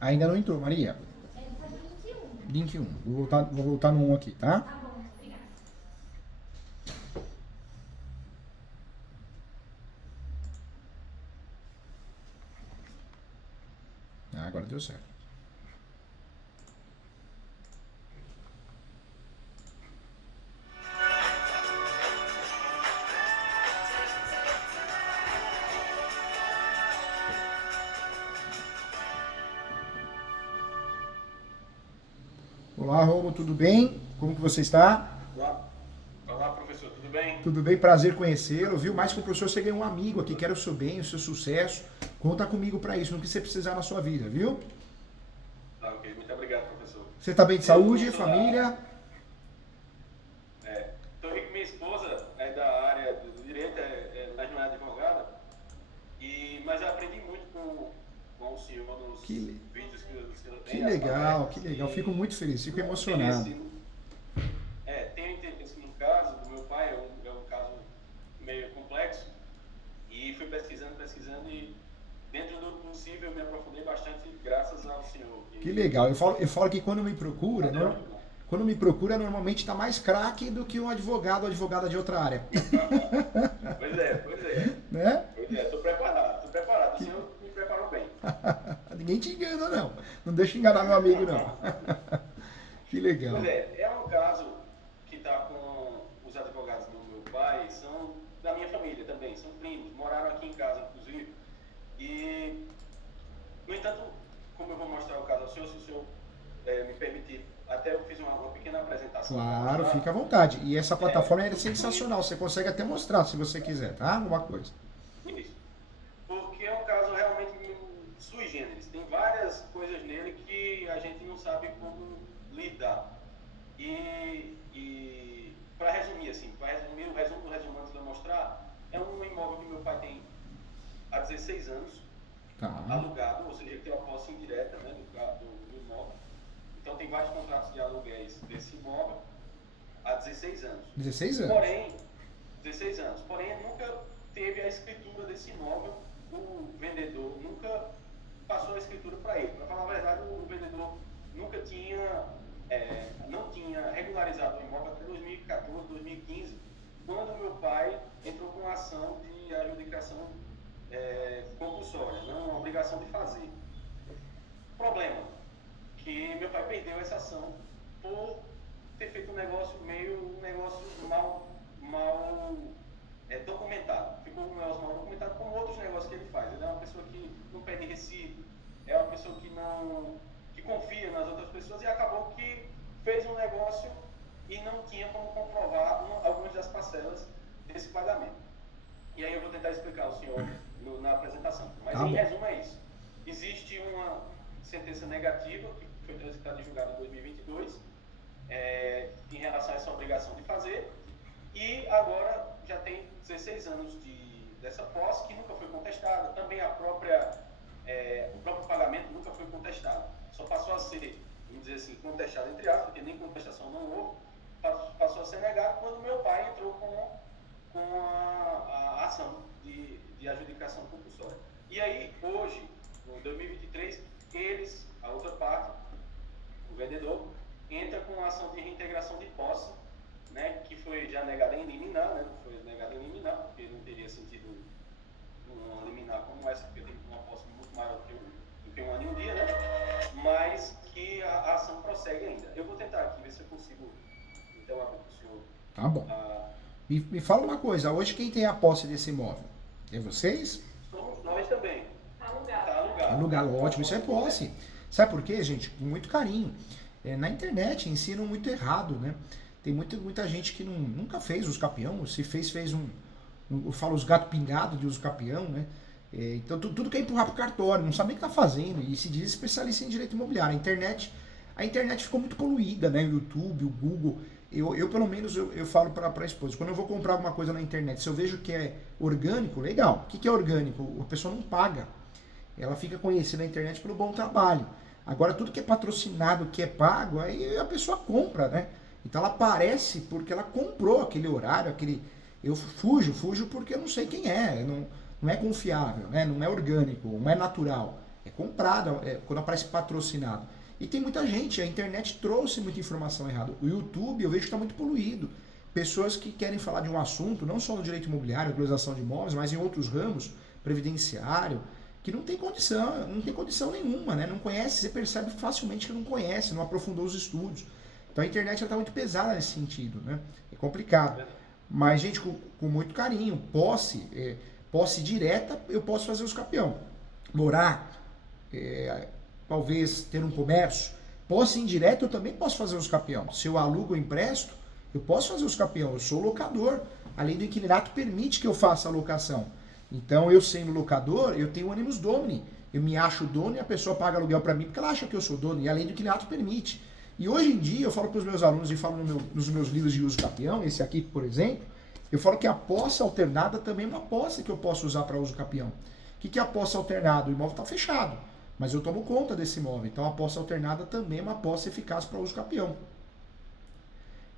Ainda não entrou, Maria. Ele tá no link 1. Link 1. Vou voltar no 1 aqui, tá? Tá bom, obrigada. Ah, agora deu certo. Olá, Romo, tudo bem? Como que você está? Olá, professor, tudo bem? Tudo bem, prazer conhecê-lo, viu? Mais que o professor, você ganhou um amigo aqui, quero o seu bem, o seu sucesso. Conta comigo para isso, no que você precisar na sua vida, viu? Tá, ok, muito obrigado, professor. Você está bem de saúde, Eu sou família? Estou aqui com minha esposa, é da área do direito, mas não é advogada, mas eu aprendi muito com o senhor nos Que, vídeos que o senhor que tem, as legal, palestras. que legal. Fico muito feliz, fico Tenho emocionado. tenho interesse no caso do meu pai, é um caso meio complexo, e fui pesquisando, e dentro do possível eu me aprofundei bastante graças ao senhor. Que legal. Eu falo que quando me procura, né? Adoro. Quando me procura, normalmente está mais craque do que um advogado ou advogada de outra área. Pois é. Né? Pois é, estou preparado. O senhor me preparou bem. Ninguém te engana, não. Não deixa enganar meu amigo, não. Que legal. Pois é um caso que está com os advogados do meu pai, são da minha família também, são primos, moraram aqui em casa, inclusive. E, no entanto, como eu vou mostrar o caso ao senhor, se o senhor me permitir, até eu fiz uma pequena apresentação. Claro, fica à vontade. E essa plataforma é sensacional. Você consegue até mostrar se você quiser, tá? Alguma coisa. Isso. Porque é um caso realmente sui generis. Tem várias coisas nele que a gente não sabe como lidar. E para resumir, o resumo do resumo antes de eu mostrar, é um imóvel que meu pai tem há 16 anos, Tá. alugado, ou seja, ele tem uma posse indireta, né, do imóvel. Então tem vários contratos de aluguéis desse imóvel há 16 anos. 16 anos. Porém, 16 anos. Porém, nunca teve a escritura desse imóvel. O vendedor nunca passou a escritura para ele. Para falar a verdade, o vendedor nunca não tinha regularizado o imóvel até 2014, 2015, quando meu pai entrou com uma ação de adjudicação compulsória, não uma obrigação de fazer. Problema, que meu pai perdeu essa ação por ter feito um negócio mal documentado. Ficou um negócio mal documentado, como outros negócios que ele faz. Ele é uma pessoa que não pede recibo, é uma pessoa que confia nas outras pessoas, e acabou que fez um negócio e não tinha como comprovar algumas das parcelas desse pagamento. E aí eu vou tentar explicar ao senhor na apresentação. Mas em resumo é isso. Existe uma sentença negativa que foi transitada em julgado em 2022 em relação a essa obrigação de fazer, e agora já tem 16 anos dessa posse que nunca foi contestada. Também o próprio pagamento nunca foi contestado. Só passou a ser, vamos dizer assim, contestado entre aspas, porque nem contestação não houve, passou a ser negado quando meu pai entrou com a ação de adjudicação compulsória. E aí, hoje, em 2023, a outra parte, o vendedor, entra com a ação de reintegração de posse, né, que foi já negada em liminar, né, não foi negada em liminar, porque não teria sentido uma liminar como essa, porque tem uma posse muito maior do que um ano e um dia, né, mas que a ação prossegue ainda. Eu vou tentar aqui ver se eu consigo, então, abrir para o senhor. Tá bom. Me fala uma coisa, hoje quem tem a posse desse imóvel? É vocês? Somos nós também. Tá alugado. Tá alugado. Alugado, ótimo, isso é posse. Sabe por quê, gente? Com muito carinho. Na internet ensinam muito errado, né? Tem muita gente que nunca fez uso capião, se fez eu falo os gato pingado de uso capião, né? Então tudo quer empurrar pro cartório, não sabe nem o que tá fazendo, e se diz especialista em direito imobiliário. A internet ficou muito poluída, né? O YouTube, o Google. Eu pelo menos, eu falo para a esposa, quando eu vou comprar alguma coisa na internet, se eu vejo que é orgânico, legal. O que é orgânico? A pessoa não paga. Ela fica conhecida na internet pelo bom trabalho. Agora, tudo que é patrocinado, que é pago, aí a pessoa compra, né? Então ela aparece porque ela comprou aquele horário, Eu fujo porque eu não sei quem é, não é confiável, né? Não é orgânico, não é natural. É comprado, quando aparece patrocinado. E tem muita gente, a internet trouxe muita informação errada. O YouTube, eu vejo que está muito poluído. Pessoas que querem falar de um assunto, não só no direito imobiliário, regularização de imóveis, mas em outros ramos, previdenciário, que não tem condição nenhuma, né? Não conhece, você percebe facilmente que não conhece, não aprofundou os estudos. Então a internet está muito pesada nesse sentido, né? É complicado. Mas, gente, com muito carinho, posse direta, eu posso fazer os campeão. Morar, talvez ter um comércio. Posse indireta, eu também posso fazer os campeão. Se eu alugo ou empresto, eu posso fazer os campeão. Eu sou locador. A lei do inquilinato permite que eu faça a locação. Então, eu sendo locador, eu tenho o animus domini. Eu me acho dono e a pessoa paga aluguel para mim porque ela acha que eu sou dono. E a lei do inquilinato permite. E hoje em dia, eu falo para os meus alunos e falo nos meus livros de uso capião, esse aqui, por exemplo, eu falo que a posse alternada também é uma posse que eu posso usar para uso capião. O que é a posse alternada? O imóvel está fechado, mas eu tomo conta desse imóvel. Então, a posse alternada também é uma posse eficaz para uso capião.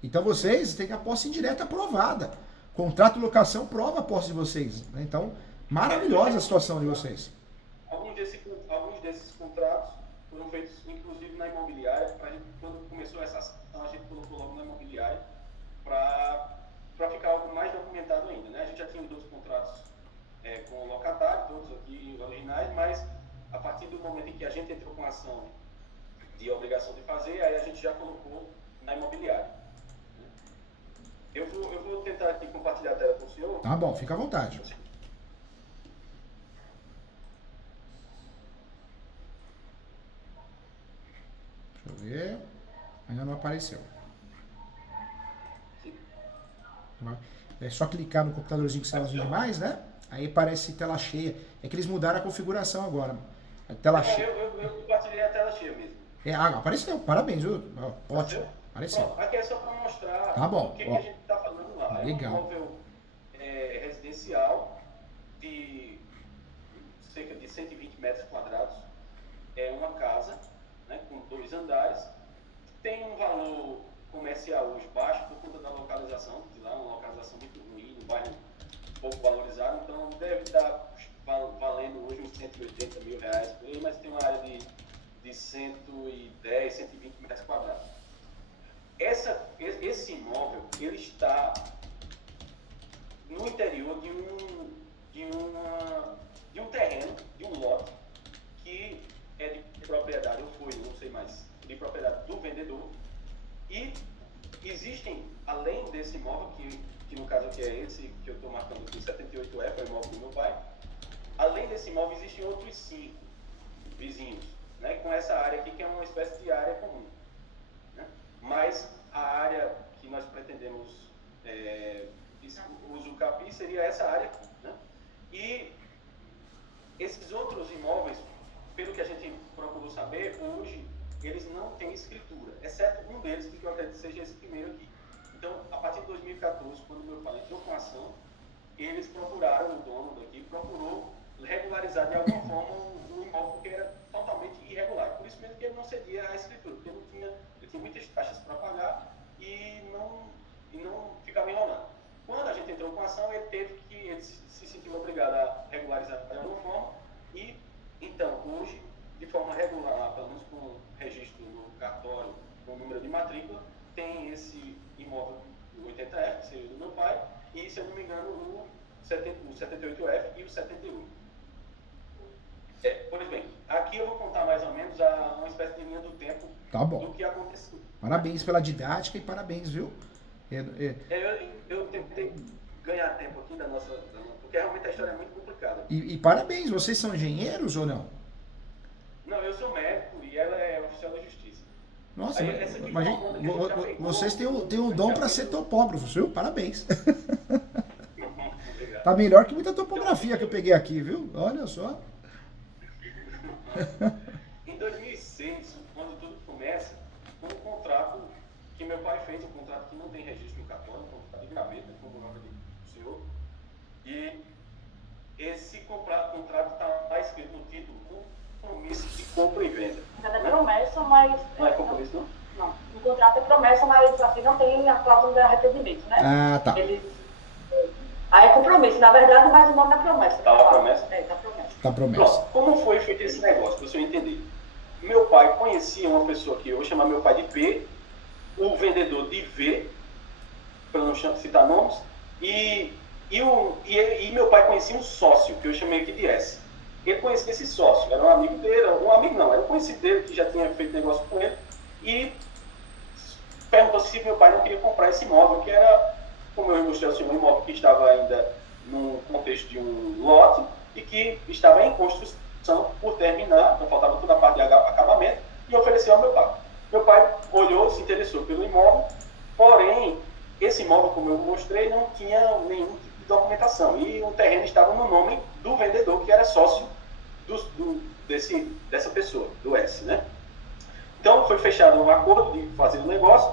Então, vocês têm a posse indireta aprovada. Contrato de locação prova a posse de vocês. Né? Então, maravilhosa a situação de vocês. Alguns desses contratos foram feitos, inclusive, na imobiliária. Quando começou essa ação, a gente colocou logo na imobiliária para ficar algo mais documentado ainda. Né? A gente já tinha os outros contratos com o locatário, todos aqui originais, mas a partir do momento em que a gente entrou com a ação de obrigação de fazer, aí a gente já colocou na imobiliária. Eu vou tentar aqui compartilhar a tela com o senhor. Tá bom, fica à vontade. Deixa eu ver. Ainda não apareceu. É só clicar no computadorzinho que sai demais, né? Aí aparece tela cheia. É que eles mudaram a configuração agora. A tela cheia. Eu compartilhei a tela cheia mesmo. Apareceu. Parabéns, viu? Ótimo. Apareceu. Pronto, aqui é só para mostrar o que a gente está falando lá. Legal. É um imóvel residencial de cerca de 120 metros quadrados. É uma casa, né, com 2 andares. Tem um valor comercial hoje baixo por conta da localização. De lá, uma localização muito ruim, um bairro pouco valorizado. Então deve estar valendo hoje uns 180 mil reais por aí, mas tem uma área de 110, 120 metros quadrados. Esse imóvel, ele está no interior de um terreno, de um lote, que é de propriedade, ou foi, não sei mais, de propriedade do vendedor. E existem, além desse imóvel, que no caso aqui é esse que eu estou marcando aqui, 78F, é o imóvel do meu pai. Além desse imóvel, existem outros 5 vizinhos, né, com essa área aqui, que é uma espécie de área comum. Né? Mas a área que nós pretendemos uso capi seria essa área aqui. Né? E esses outros imóveis, pelo que a gente procurou saber, hoje eles não têm escritura, exceto um deles, que eu acredito que seja esse primeiro aqui. Então, a partir de 2014, quando meu pai entrou com a ação, eles procuraram, o dono daqui procurou regularizar de alguma forma o imóvel, porque era totalmente irregular. Por isso mesmo que ele não cedia a escritura, porque ele tinha muitas taxas para pagar e não ficava enrolando. Quando a gente entrou com a ação, ele se sentiu obrigado a regularizar de alguma forma e, então, hoje, de forma regular, pelo menos com registro no cartório, com o número de matrícula, tem esse imóvel, o 80F, que seria do meu pai, e, se eu não me engano, o 78F e o 78. Pois bem, aqui eu vou contar mais ou menos uma espécie de linha do tempo do que aconteceu. Parabéns pela didática e parabéns, viu? Eu tentei ganhar tempo aqui porque realmente a história é muito complicada. E parabéns, vocês são engenheiros ou não? Não, eu sou médico e ela é oficial da justiça. Nossa, vocês têm o dom para ser topógrafos, viu? Parabéns. Tá melhor que muita topografia que eu peguei aqui, viu? Olha só. Em 2006, quando tudo começa, um contrato que meu pai fez, um contrato que não tem registro no cartório, um contrato de gaveta, como o nome do senhor, e esse contrato está escrito no título, compromisso de compra e venda. É promessa, mas... Não é compromisso, não? Não, o contrato é promessa, mas assim, não tem a cláusula de arrependimento, né? Ah, tá. Aí é compromisso, na verdade, mas o nome é promessa. Tá lá a promessa? Tá promessa. Da promessa. Pronto, como foi feito esse negócio, para o senhor entender? Meu pai conhecia uma pessoa que eu vou chamar meu pai de P, o vendedor de V, para não citar nomes, e meu pai conhecia um sócio, que eu chamei aqui de S. Ele conhecia esse sócio, era um amigo dele, um amigo não, era um conhecido dele que já tinha feito negócio com ele, e perguntou se meu pai não queria comprar esse imóvel, que era, como eu mostrei ao senhor, um imóvel que estava ainda no contexto de um lote e que estava em construção por terminar, então faltava toda a parte de acabamento, e ofereceu ao meu pai. Meu pai olhou, se interessou pelo imóvel, porém, esse imóvel, como eu mostrei, não tinha nenhum tipo de documentação, e o terreno estava no nome do vendedor, que era sócio dessa pessoa, do S, né? Então, foi fechado um acordo de fazer o negócio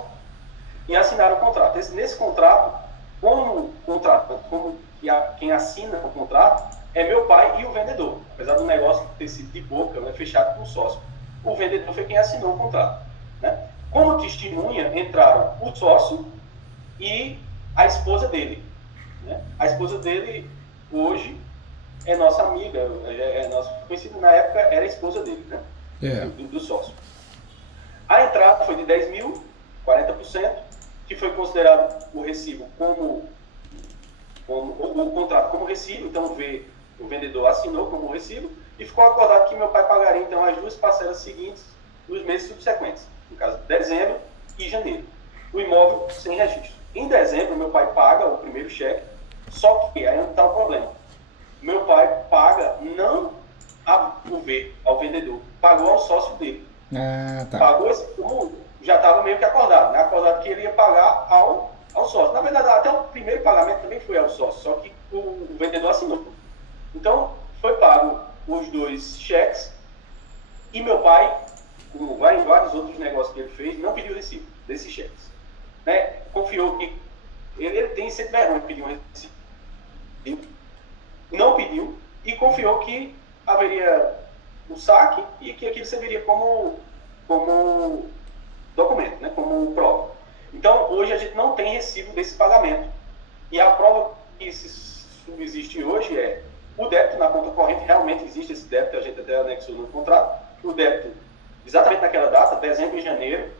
e assinaram o contrato. Nesse contrato, quem assina o contrato é meu pai e o vendedor. Apesar do negócio ter sido de boca, né, fechado com o sócio, o vendedor foi quem assinou o contrato. Né? Como testemunha, entraram o sócio e a esposa dele. Né? A esposa dele, hoje, é nossa amiga, é nossa conhecida, na época era a esposa dele, né? Do sócio. A entrada foi de 10 mil, 40%, que foi considerado o recibo como o contrato como recibo, então o vendedor assinou como recibo e ficou acordado que meu pai pagaria então as duas parcelas seguintes nos meses subsequentes, no caso dezembro e janeiro. O imóvel sem registro. Em dezembro, meu pai paga o primeiro cheque, só que aí não está o problema. Meu pai paga não ao vendedor, pagou ao sócio dele. Tá. Pagou esse, como já estava meio que acordado, né? Acordado que ele ia pagar ao sócio. Na verdade, até o primeiro pagamento também foi ao sócio, só que o vendedor assinou. Então, foi pago os 2 cheques e meu pai, como vai em vários outros negócios que ele fez, não pediu recibo desses cheques. Né? Confiou que ele tem sempre vergonha de pedir um recibo. Não pediu e confiou que haveria o saque e que aquilo serviria como documento, né? Como prova. Então, hoje a gente não tem recibo desse pagamento. E a prova que isso subsiste hoje é o débito na conta corrente, realmente existe esse débito, a gente até anexou no contrato, o débito exatamente naquela data, dezembro e janeiro,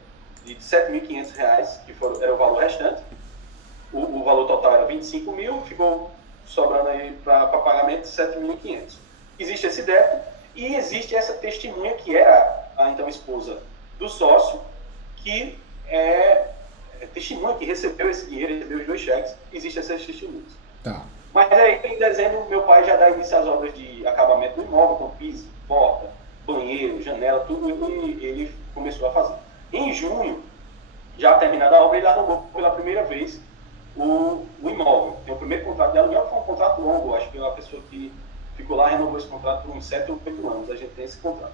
de R$ 7.500, que era o valor restante. O valor total era 25 mil, ficou sobrando aí para pagamento de 7.500. Existe esse débito e existe essa testemunha que é a então esposa do sócio, que é testemunha que recebeu esse dinheiro, recebeu os 2 cheques, existem essas testemunhas. Tá. Mas aí em dezembro meu pai já dá início às obras de acabamento do imóvel, com piso, porta, banheiro, janela, tudo ele começou a fazer. Em junho, já terminada a obra, ele arrumou pela primeira vez o imóvel. Tem o primeiro contrato de aluguel, que foi um contrato longo, acho que uma pessoa que ficou lá renovou esse contrato por uns 7 ou 8 anos, a gente tem esse contrato.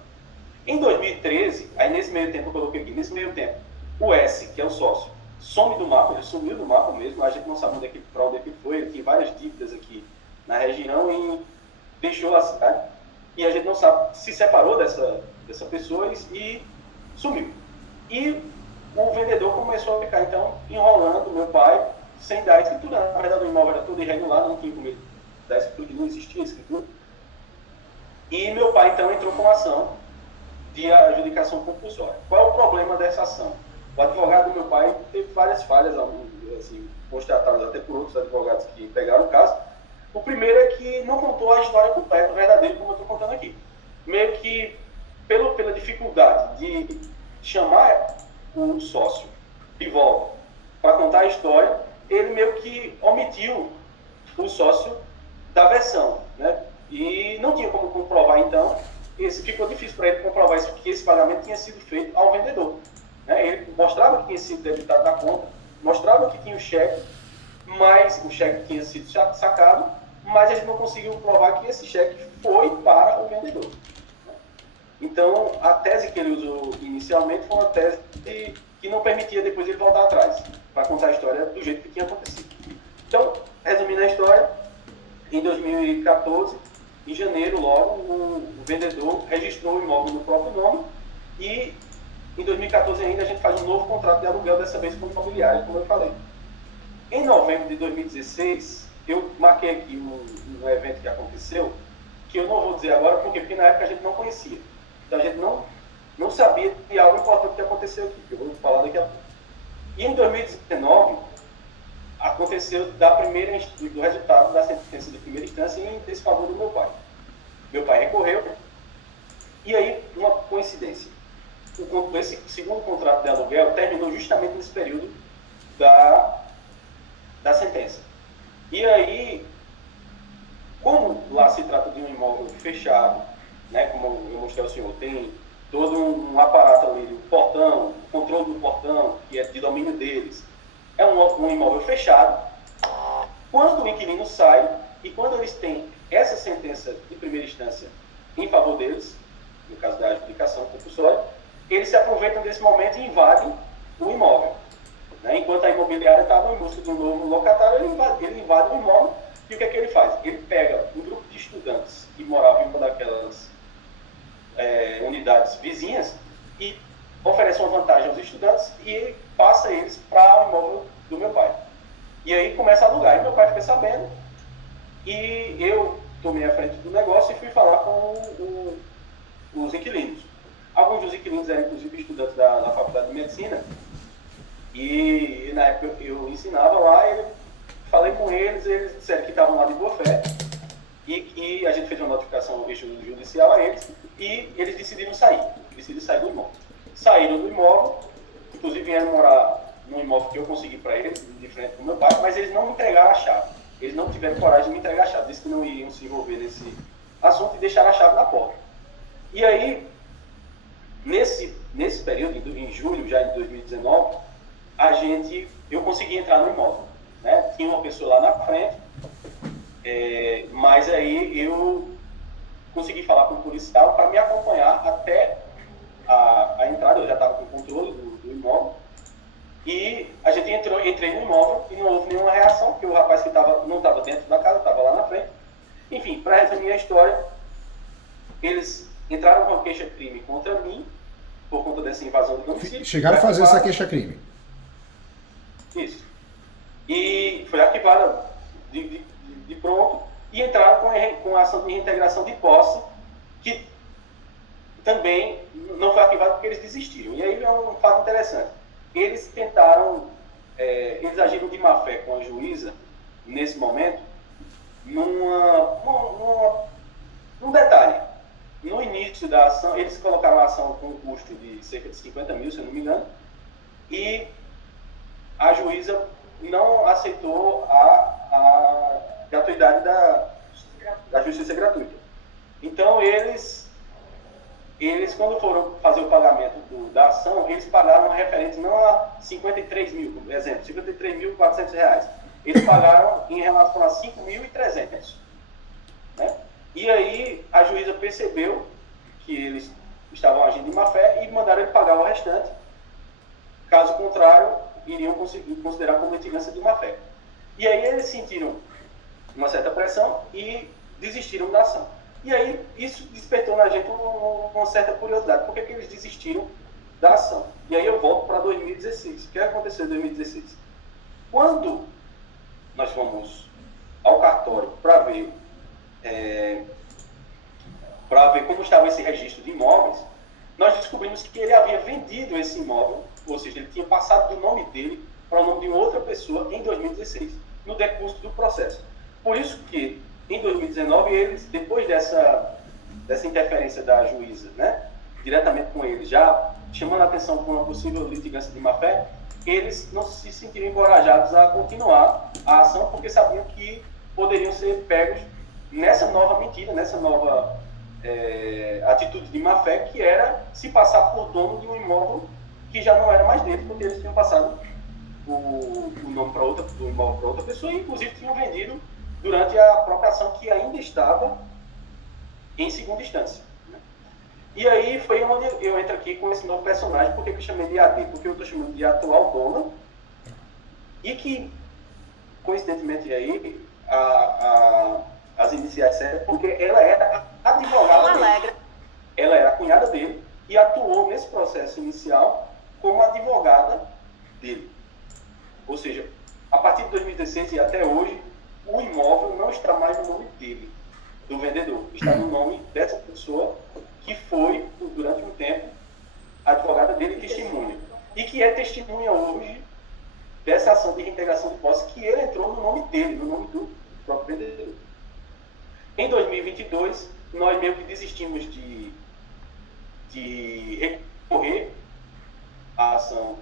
Em 2013, aí nesse meio tempo eu coloquei aqui, o S, que é o sócio, some do mapa, ele sumiu do mapa mesmo, a gente não sabe para onde ele foi, ele tem várias dívidas aqui na região e deixou a cidade, e a gente não sabe, se separou dessa pessoa e sumiu. E o vendedor começou a ficar, então, enrolando meu pai, sem dar a escritura. Na verdade, o imóvel era todo irregular, não tinha como ele dar a escritura, não existia escritura. E meu pai, então, entrou com ação de adjudicação compulsória. Qual é o problema dessa ação? O advogado do meu pai teve várias falhas, assim, constatadas até por outros advogados que pegaram o caso. O primeiro é que não contou a história completa, verdadeira, como eu estou contando aqui. Meio que, pela dificuldade de chamar o sócio de volta para contar a história, ele meio que omitiu o sócio da versão, né? E não tinha como comprovar, então, ficou difícil para ele comprovar que esse pagamento tinha sido feito ao vendedor. Né? Ele mostrava que tinha sido debitado da conta, mostrava que tinha o cheque, mas o cheque tinha sido sacado, mas ele não conseguiu provar que esse cheque foi para o vendedor. Então, a tese que ele usou inicialmente foi uma tese que não permitia depois ele voltar atrás, para contar a história do jeito que tinha acontecido. Então, resumindo a história, em 2014, em janeiro, logo, o vendedor registrou o imóvel no próprio nome e em 2014 ainda a gente faz um novo contrato de aluguel, dessa vez com o imobiliário, como eu falei. Em novembro de 2016, eu marquei aqui um evento que aconteceu, que eu não vou dizer agora, por quê? Porque na época a gente não conhecia. Então a gente não sabia de algo importante que aconteceu aqui, que eu vou falar daqui a pouco. E em 2019, aconteceu do resultado da sentença de primeira instância em desfavor do meu pai. Meu pai recorreu, e aí, uma coincidência. Esse segundo contrato de aluguel terminou justamente nesse período da sentença. E aí, como lá se trata de um imóvel fechado, né, como eu mostrei ao senhor, tem todo um aparato ali, o portão, o controle do portão, que é de domínio deles. É um imóvel fechado. Quando o inquilino sai, e quando eles têm essa sentença de primeira instância em favor deles, no caso da adjudicação compulsória, eles se aproveitam desse momento e invadem o imóvel. Né? Enquanto a imobiliária estava em busca de um novo locatário, ele invade o imóvel, e o que é que ele faz? Ele pega um grupo de estudantes que moravam em uma daquelas unidades vizinhas e oferece uma vantagem aos estudantes e passa eles para o imóvel do meu pai. E aí começa a alugar. E meu pai fica sabendo e eu tomei a frente do negócio e fui falar com os inquilinos. Alguns dos inquilinos eram inclusive estudantes da faculdade de medicina e na época eu ensinava lá, falei com eles disseram que estavam lá de boa fé e a gente fez uma notificação judicial a eles e eles decidiram sair do imóvel. Saíram do imóvel, inclusive vieram morar num imóvel que eu consegui para eles, de frente com meu pai, mas eles não me entregaram a chave. Eles não tiveram coragem de me entregar a chave, disse que não iriam se envolver nesse assunto e deixaram a chave na porta. E aí, nesse período, em julho já de 2019, eu consegui entrar no imóvel. Né? Tinha uma pessoa lá na frente, mas aí eu consegui falar com o policial para me acompanhar até a entrada. Eu já estava com o controle do imóvel e a gente entrei no imóvel e não houve nenhuma reação, porque o rapaz que não estava dentro da casa, estava lá na frente. Enfim, para resumir a história, eles entraram com a queixa-crime contra mim por conta dessa invasão do domicílio. Chegaram a fazer essa queixa-crime. Isso. E foi arquivada de pronto e entraram com a ação de reintegração de posse, que também não foi arquivada porque eles desistiram. E aí é um fato interessante. Eles eles agiram de má fé com a juíza, nesse momento, num detalhe. No início da ação, eles colocaram a ação com um custo de cerca de 50 mil, se eu não me engano, e a juíza não aceitou a gratuidade da justiça gratuita. Então, eles quando foram fazer o pagamento da ação, eles pagaram referente não a 53 mil, por exemplo, R$53.400. Eles pagaram em relação a 5.300. Né? E aí a juíza percebeu que eles estavam agindo de má fé e mandaram ele pagar o restante. Caso contrário, iriam considerar como litigância de má fé. E aí eles sentiram uma certa pressão e desistiram da ação. E aí isso despertou na gente uma certa curiosidade. Por que eles desistiram da ação? E aí eu volto para 2016. O que aconteceu em 2016? Quando nós fomos ao cartório para ver como estava esse registro de imóveis, nós descobrimos que ele havia vendido esse imóvel, ou seja, ele tinha passado do nome dele para o nome de outra pessoa em 2016, no decurso do processo. Por isso que, em 2019, eles, depois dessa interferência da juíza, né, diretamente com eles, já chamando a atenção para uma possível litigância de má-fé, eles não se sentiram encorajados a continuar a ação, porque sabiam que poderiam ser pegos nessa nova mentira, nessa nova atitude de má-fé, que era se passar por dono de um imóvel que já não era mais dele, porque eles tinham passado o nome do imóvel para outra pessoa e, inclusive, tinham vendido durante a própria ação que ainda estava em segunda instância. Né? E aí foi onde eu entro aqui com esse novo personagem. Por que eu chamei de AD? Porque eu estou chamando de atual dona e que, coincidentemente aí, as iniciais sérias, porque ela era a advogada dele. Ela era a cunhada dele e atuou nesse processo inicial como advogada dele. Ou seja, a partir de 2016 e até hoje, o imóvel não está mais no nome dele. do vendedor. Está no nome dessa pessoa que foi, durante um tempo, a advogada dele testemunha. E que é testemunha hoje dessa ação de reintegração de posse que ele entrou no nome dele, no nome do próprio vendedor. Em 2022, nós meio que desistimos de recorrer à ação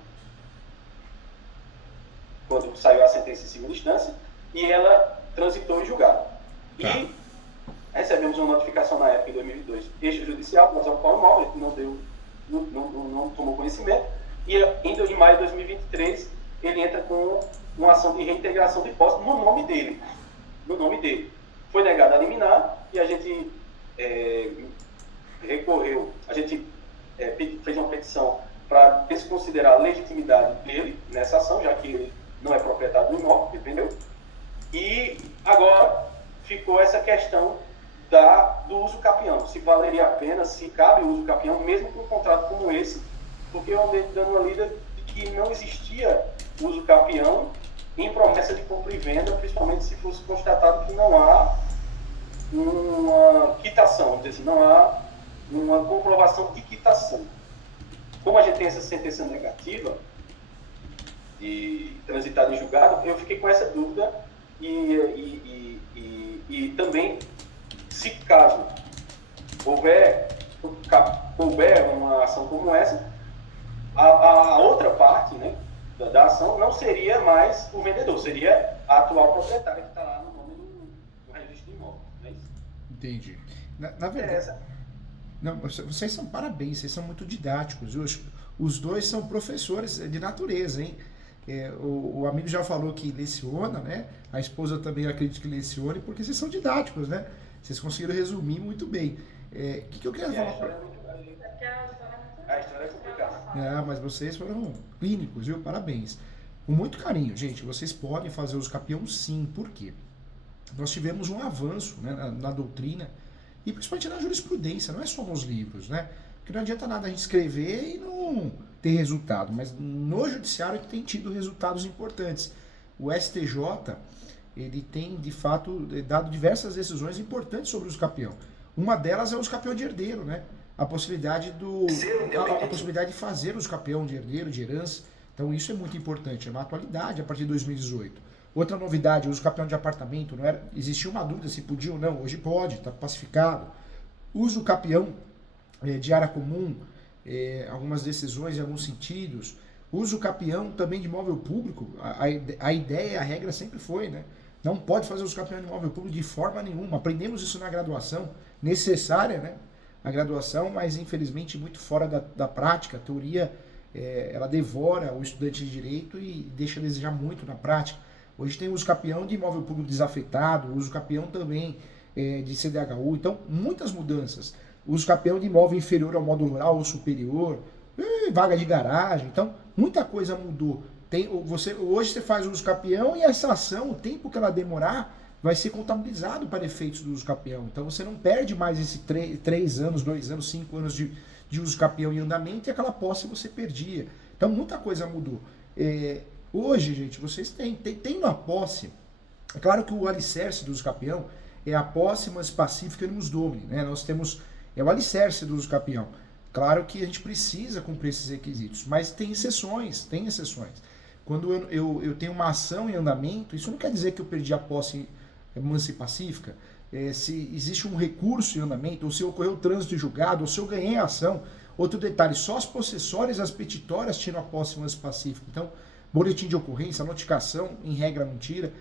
quando saiu a sentença em segunda instância, e ela transitou em julgado. E recebemos uma notificação na época, em 2022, extrajudicial, mas é um qual não, ele não tomou conhecimento, e em maio de 2023, ele entra com uma ação de reintegração de posse no nome dele. No nome dele. Foi negada a liminar, e a gente recorreu, a gente fez uma petição para desconsiderar a legitimidade dele nessa ação, já que ele não é proprietário do imóvel, entendeu? E agora ficou essa questão do uso capião, se valeria a pena, se cabe o uso capião, mesmo com um contrato como esse, porque eu andei dando uma lida de que não existia uso capião em promessa de compra e venda, principalmente se fosse constatado que não há uma quitação, vamos dizer assim, não há uma comprovação de quitação. Como a gente tem essa sentença negativa e transitada em julgado, eu fiquei com essa dúvida e também, se caso houver uma ação como essa, a outra parte, né, da ação não seria mais o vendedor, seria a atual proprietária que está lá no nome do registro de imóvel. Não é isso? Entendi. Na verdade, não, vocês são parabéns, vocês são muito didáticos. Os dois são professores de natureza, hein? O amigo já falou que leciona, né? A esposa também acredita que lecione, porque vocês são didáticos, né? Vocês conseguiram resumir muito bem. O que eu queria falar? A história é complicada. Mas vocês foram clínicos, viu? Parabéns. Com muito carinho, gente. Vocês podem fazer uso capião, sim. Por quê? Nós tivemos um avanço, né, na doutrina e principalmente na jurisprudência, não é só nos livros, né? Porque não adianta nada a gente escrever e não ter resultado, mas no judiciário que tem tido resultados importantes. O STJ, ele tem, de fato, dado diversas decisões importantes sobre o uso capião. Uma delas é o uso capião de herdeiro, né? A possibilidade de fazer o uso capião de herdeiro, de herança. Então isso é muito importante, é uma atualidade a partir de 2018. Outra novidade, o uso capião de apartamento, não era, existia uma dúvida se podia ou não, hoje pode, está pacificado. Uso capião de área comum, algumas decisões em alguns sentidos. Uso capião também de imóvel público, a ideia, a regra sempre foi, né? Não pode fazer uso capião de imóvel público de forma nenhuma. Aprendemos isso na graduação, necessária, né? A graduação, mas infelizmente muito fora da prática. A teoria, ela devora o estudante de direito e deixa a desejar muito na prática. Hoje tem uso capião de imóvel público desafetado, uso capião também de CDHU, então muitas mudanças. Uso capião de imóvel inferior ao módulo rural ou superior, vaga de garagem, então muita coisa mudou. Hoje você faz o uso capião e essa ação, o tempo que ela demorar, vai ser contabilizado para efeitos do uso capião. Então você não perde mais esse 3 anos, 2 anos, 5 anos de uso capião em andamento e aquela posse você perdia. Então muita coisa mudou. Hoje, gente, vocês têm a posse. É claro que o alicerce do uso capião é a posse mas pacífica nos domini, né? Nós temos o alicerce do uso capião. Claro que a gente precisa cumprir esses requisitos, mas tem exceções. Quando eu tenho uma ação em andamento, isso não quer dizer que eu perdi a posse mansa e pacífica. Se existe um recurso em andamento, ou se ocorreu o trânsito em julgado, ou se eu ganhei a ação. Outro detalhe, só as possessórias e as petitórias tiram a posse mansa e pacífica. Então, boletim de ocorrência, notificação, em regra não tira.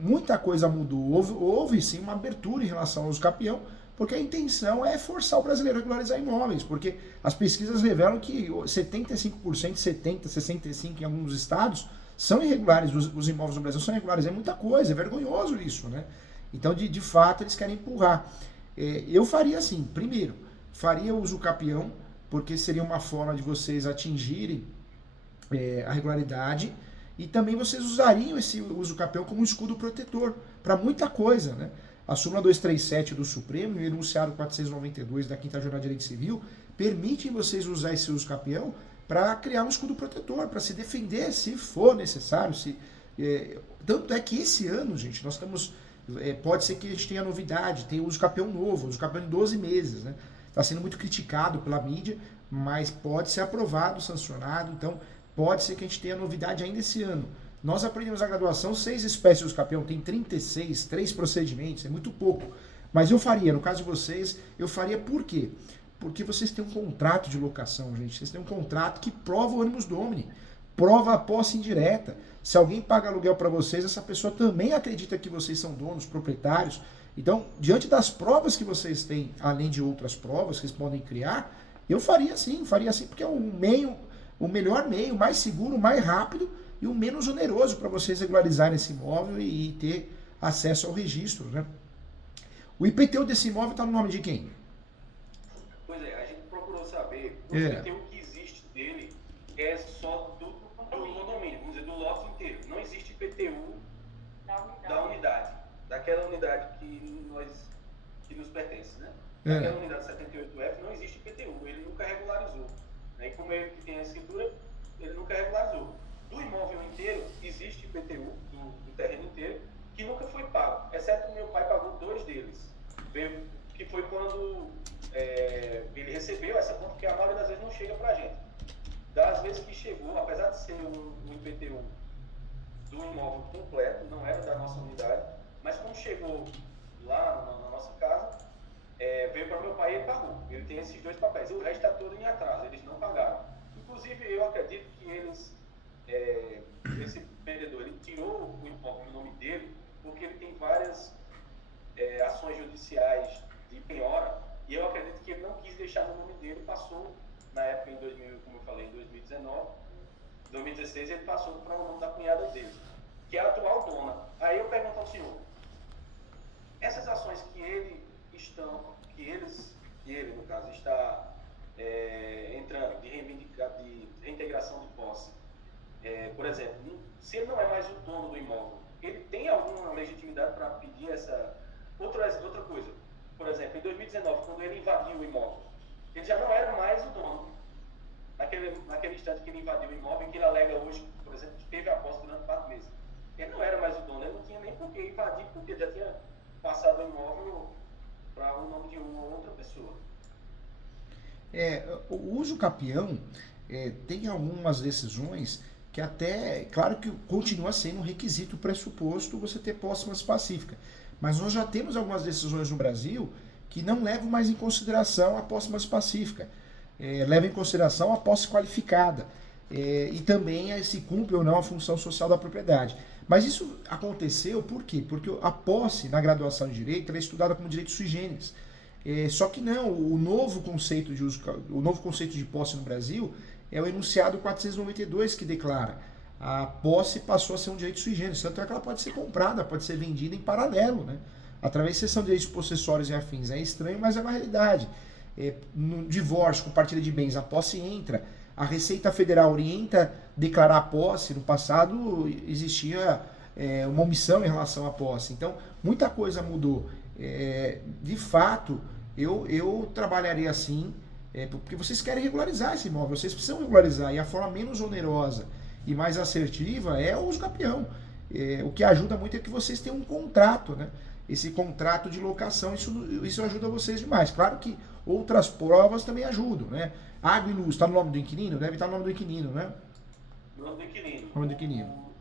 Muita coisa mudou. Houve sim uma abertura em relação ao uso capião, porque a intenção é forçar o brasileiro a regularizar imóveis, porque as pesquisas revelam que 75%, 70%, 65% em alguns estados são irregulares, os imóveis no Brasil são irregulares. É muita coisa, é vergonhoso isso, né? Então, de fato, eles querem empurrar. Eu faria assim, primeiro, faria o uso capião, porque seria uma forma de vocês atingirem a regularidade, e também vocês usariam esse uso capião como um escudo protetor para muita coisa, né? A súmula 237 do Supremo e o enunciado 492 da 5ª Jornada de Direito Civil permitem vocês usar esse uso capião para criar um escudo protetor, para se defender se for necessário. Tanto é que esse ano, gente, nós estamos Pode ser que a gente tenha novidade, tem uso capião novo, uso capião de 12 meses, né? Está sendo muito criticado pela mídia, mas pode ser aprovado, sancionado, então pode ser que a gente tenha novidade ainda esse ano. Nós aprendemos na graduação 6 espécies de uso capião, tem 36, 3 procedimentos, é muito pouco. Mas eu faria, no caso de vocês, eu faria por quê? Porque vocês têm um contrato de locação, gente. Vocês têm um contrato que prova o animus domini, prova a posse indireta. Se alguém paga aluguel para vocês, essa pessoa também acredita que vocês são donos, proprietários. Então, diante das provas que vocês têm, além de outras provas que vocês podem criar, eu faria assim porque é o melhor meio, mais seguro, mais rápido e o menos oneroso para vocês regularizarem esse imóvel e ter acesso ao registro, né? O IPTU desse imóvel está no nome de quem? Pois é, a gente procurou saber o IPTU que existe dele é só do condomínio, vamos dizer, do lote inteiro. Não existe IPTU da unidade, daquela unidade que nos pertence, né? Daquela unidade 78F não existe IPTU, ele nunca regularizou. Né? E como ele que tem a escritura, ele nunca regularizou. Do imóvel inteiro existe IPTU, do terreno inteiro, que nunca foi pago, exceto que meu pai pagou 2 deles, que foi quando ele recebeu essa conta, que a maioria das vezes não chega pra gente. Das vezes que chegou, apesar de ser um IPTU do imóvel completo, não era da nossa unidade, mas quando chegou lá na nossa casa, veio para meu pai e ele pagou. Ele tem esses 2 papéis, o resto está todo em atraso, eles não pagaram. Inclusive, eu acredito que esse vendedor, ele tirou o imóvel no nome dele, porque ele tem várias ações judiciais de penhora, e eu acredito que ele não quis deixar no nome dele, passou, na época, em 2000, como eu falei, em 2019, 2016, ele passou para o nome da cunhada dele, que é a atual dona. Aí eu pergunto ao senhor, essas ações que ele, no caso, está entrando de reintegração de posse, por exemplo, se ele não é mais o dono do imóvel, ele tem alguma legitimidade para pedir essa outra coisa? Por exemplo, em 2019, quando ele invadiu o imóvel, ele já não era mais o dono. Naquele instante que ele invadiu o imóvel, que ele alega hoje, por exemplo, que teve a posse durante 4 meses. Ele não era mais o dono, ele não tinha nem por que invadir, porque ele já tinha passado o imóvel para o nome de uma outra pessoa. O uso capião tem algumas decisões que até, claro que continua sendo um requisito pressuposto você ter posse mais pacífica. Mas nós já temos algumas decisões no Brasil que não levam mais em consideração a posse mais pacífica. Levam em consideração a posse qualificada. E também se cumpre ou não a função social da propriedade. Mas isso aconteceu por quê? Porque a posse na graduação de Direito ela é estudada como direito sui generis. Só que não, o novo conceito de posse no Brasil é o enunciado 492 que declara a posse passou a ser um direito sui generis, tanto é que ela pode ser comprada, pode ser vendida em paralelo, né? Através de cessão de direitos possessórios e afins. É estranho, mas é uma realidade. No divórcio, com partilha de bens, a posse entra. A Receita Federal orienta declarar a posse. No passado existia uma omissão em relação à posse. Então, muita coisa mudou. De fato, eu trabalharia assim, porque vocês querem regularizar esse imóvel, vocês precisam regularizar, e a forma menos onerosa e mais assertiva é o uso capião. O que ajuda muito é que vocês tenham um contrato, né? Esse contrato de locação, isso ajuda vocês demais. Claro que outras provas também ajudam, né? Água e luz, está no nome do inquilino? Deve estar no nome do inquilino, né? No nome do inquilino. Nome do inquilino.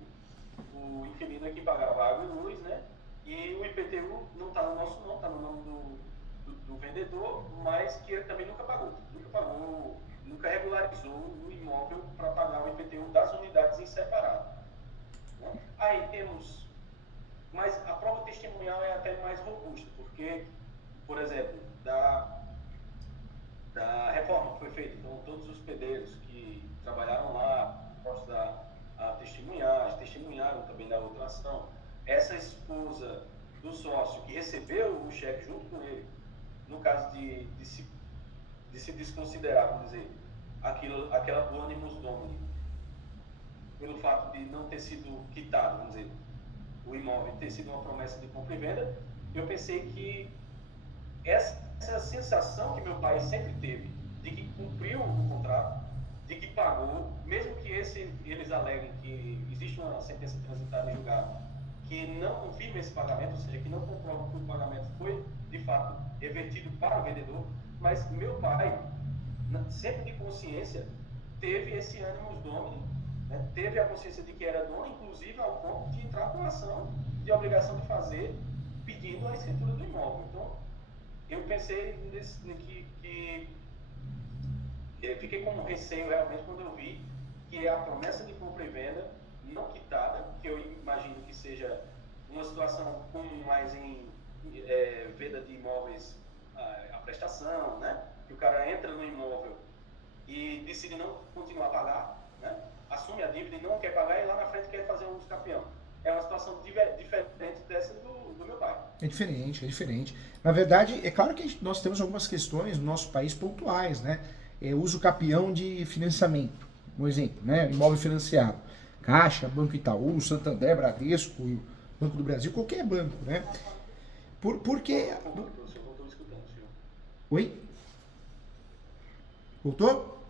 O inquilino é que pagava água e luz, né? E o IPTU não está no nosso nome, está no nome do vendedor, mas que ele também nunca pagou. Nunca regularizou o imóvel para pagar o IPTU das unidades em separado. Né? Aí temos... Mas a prova testemunhal é até mais robusta, porque, por exemplo, da reforma que foi feita, então todos os pedreiros que trabalharam lá, postos a testemunhar, testemunharam também da outra ação. Essa esposa do sócio que recebeu o cheque junto com ele, no caso de se desconsiderar, vamos dizer, aquela do animus domini, pelo fato de não ter sido quitado, vamos dizer, o imóvel ter sido uma promessa de compra e venda, eu pensei que essa sensação que meu pai sempre teve, de que cumpriu o contrato, de que pagou, mesmo que eles aleguem que existe uma sentença transitada em julgado que não confirma esse pagamento, ou seja, que não comprova que o pagamento foi, de fato, revertido para o vendedor, mas meu pai, sempre de consciência, teve esse ânimo domini, né? Teve a consciência de que era dono, inclusive ao ponto de entrar com ação de obrigação de fazer, pedindo a escritura do imóvel. Então, eu pensei que eu fiquei com um receio realmente quando eu vi que a promessa de compra e venda não quitada, que eu imagino que seja uma situação comum mais em venda de imóveis a prestação, né? Que o cara entra no imóvel e decide não continuar a pagar, né? Assume a dívida e não quer pagar e lá na frente quer fazer um escapião. É uma situação diferente dessa do meu pai. É diferente, é diferente. Na verdade, é claro que nós temos algumas questões no nosso país pontuais, né? Uso capião de financiamento, um exemplo, né? Imóvel financiado. Caixa, Banco Itaú, Santander, Bradesco, Banco do Brasil, qualquer banco, né? Porque... Oi? Voltou?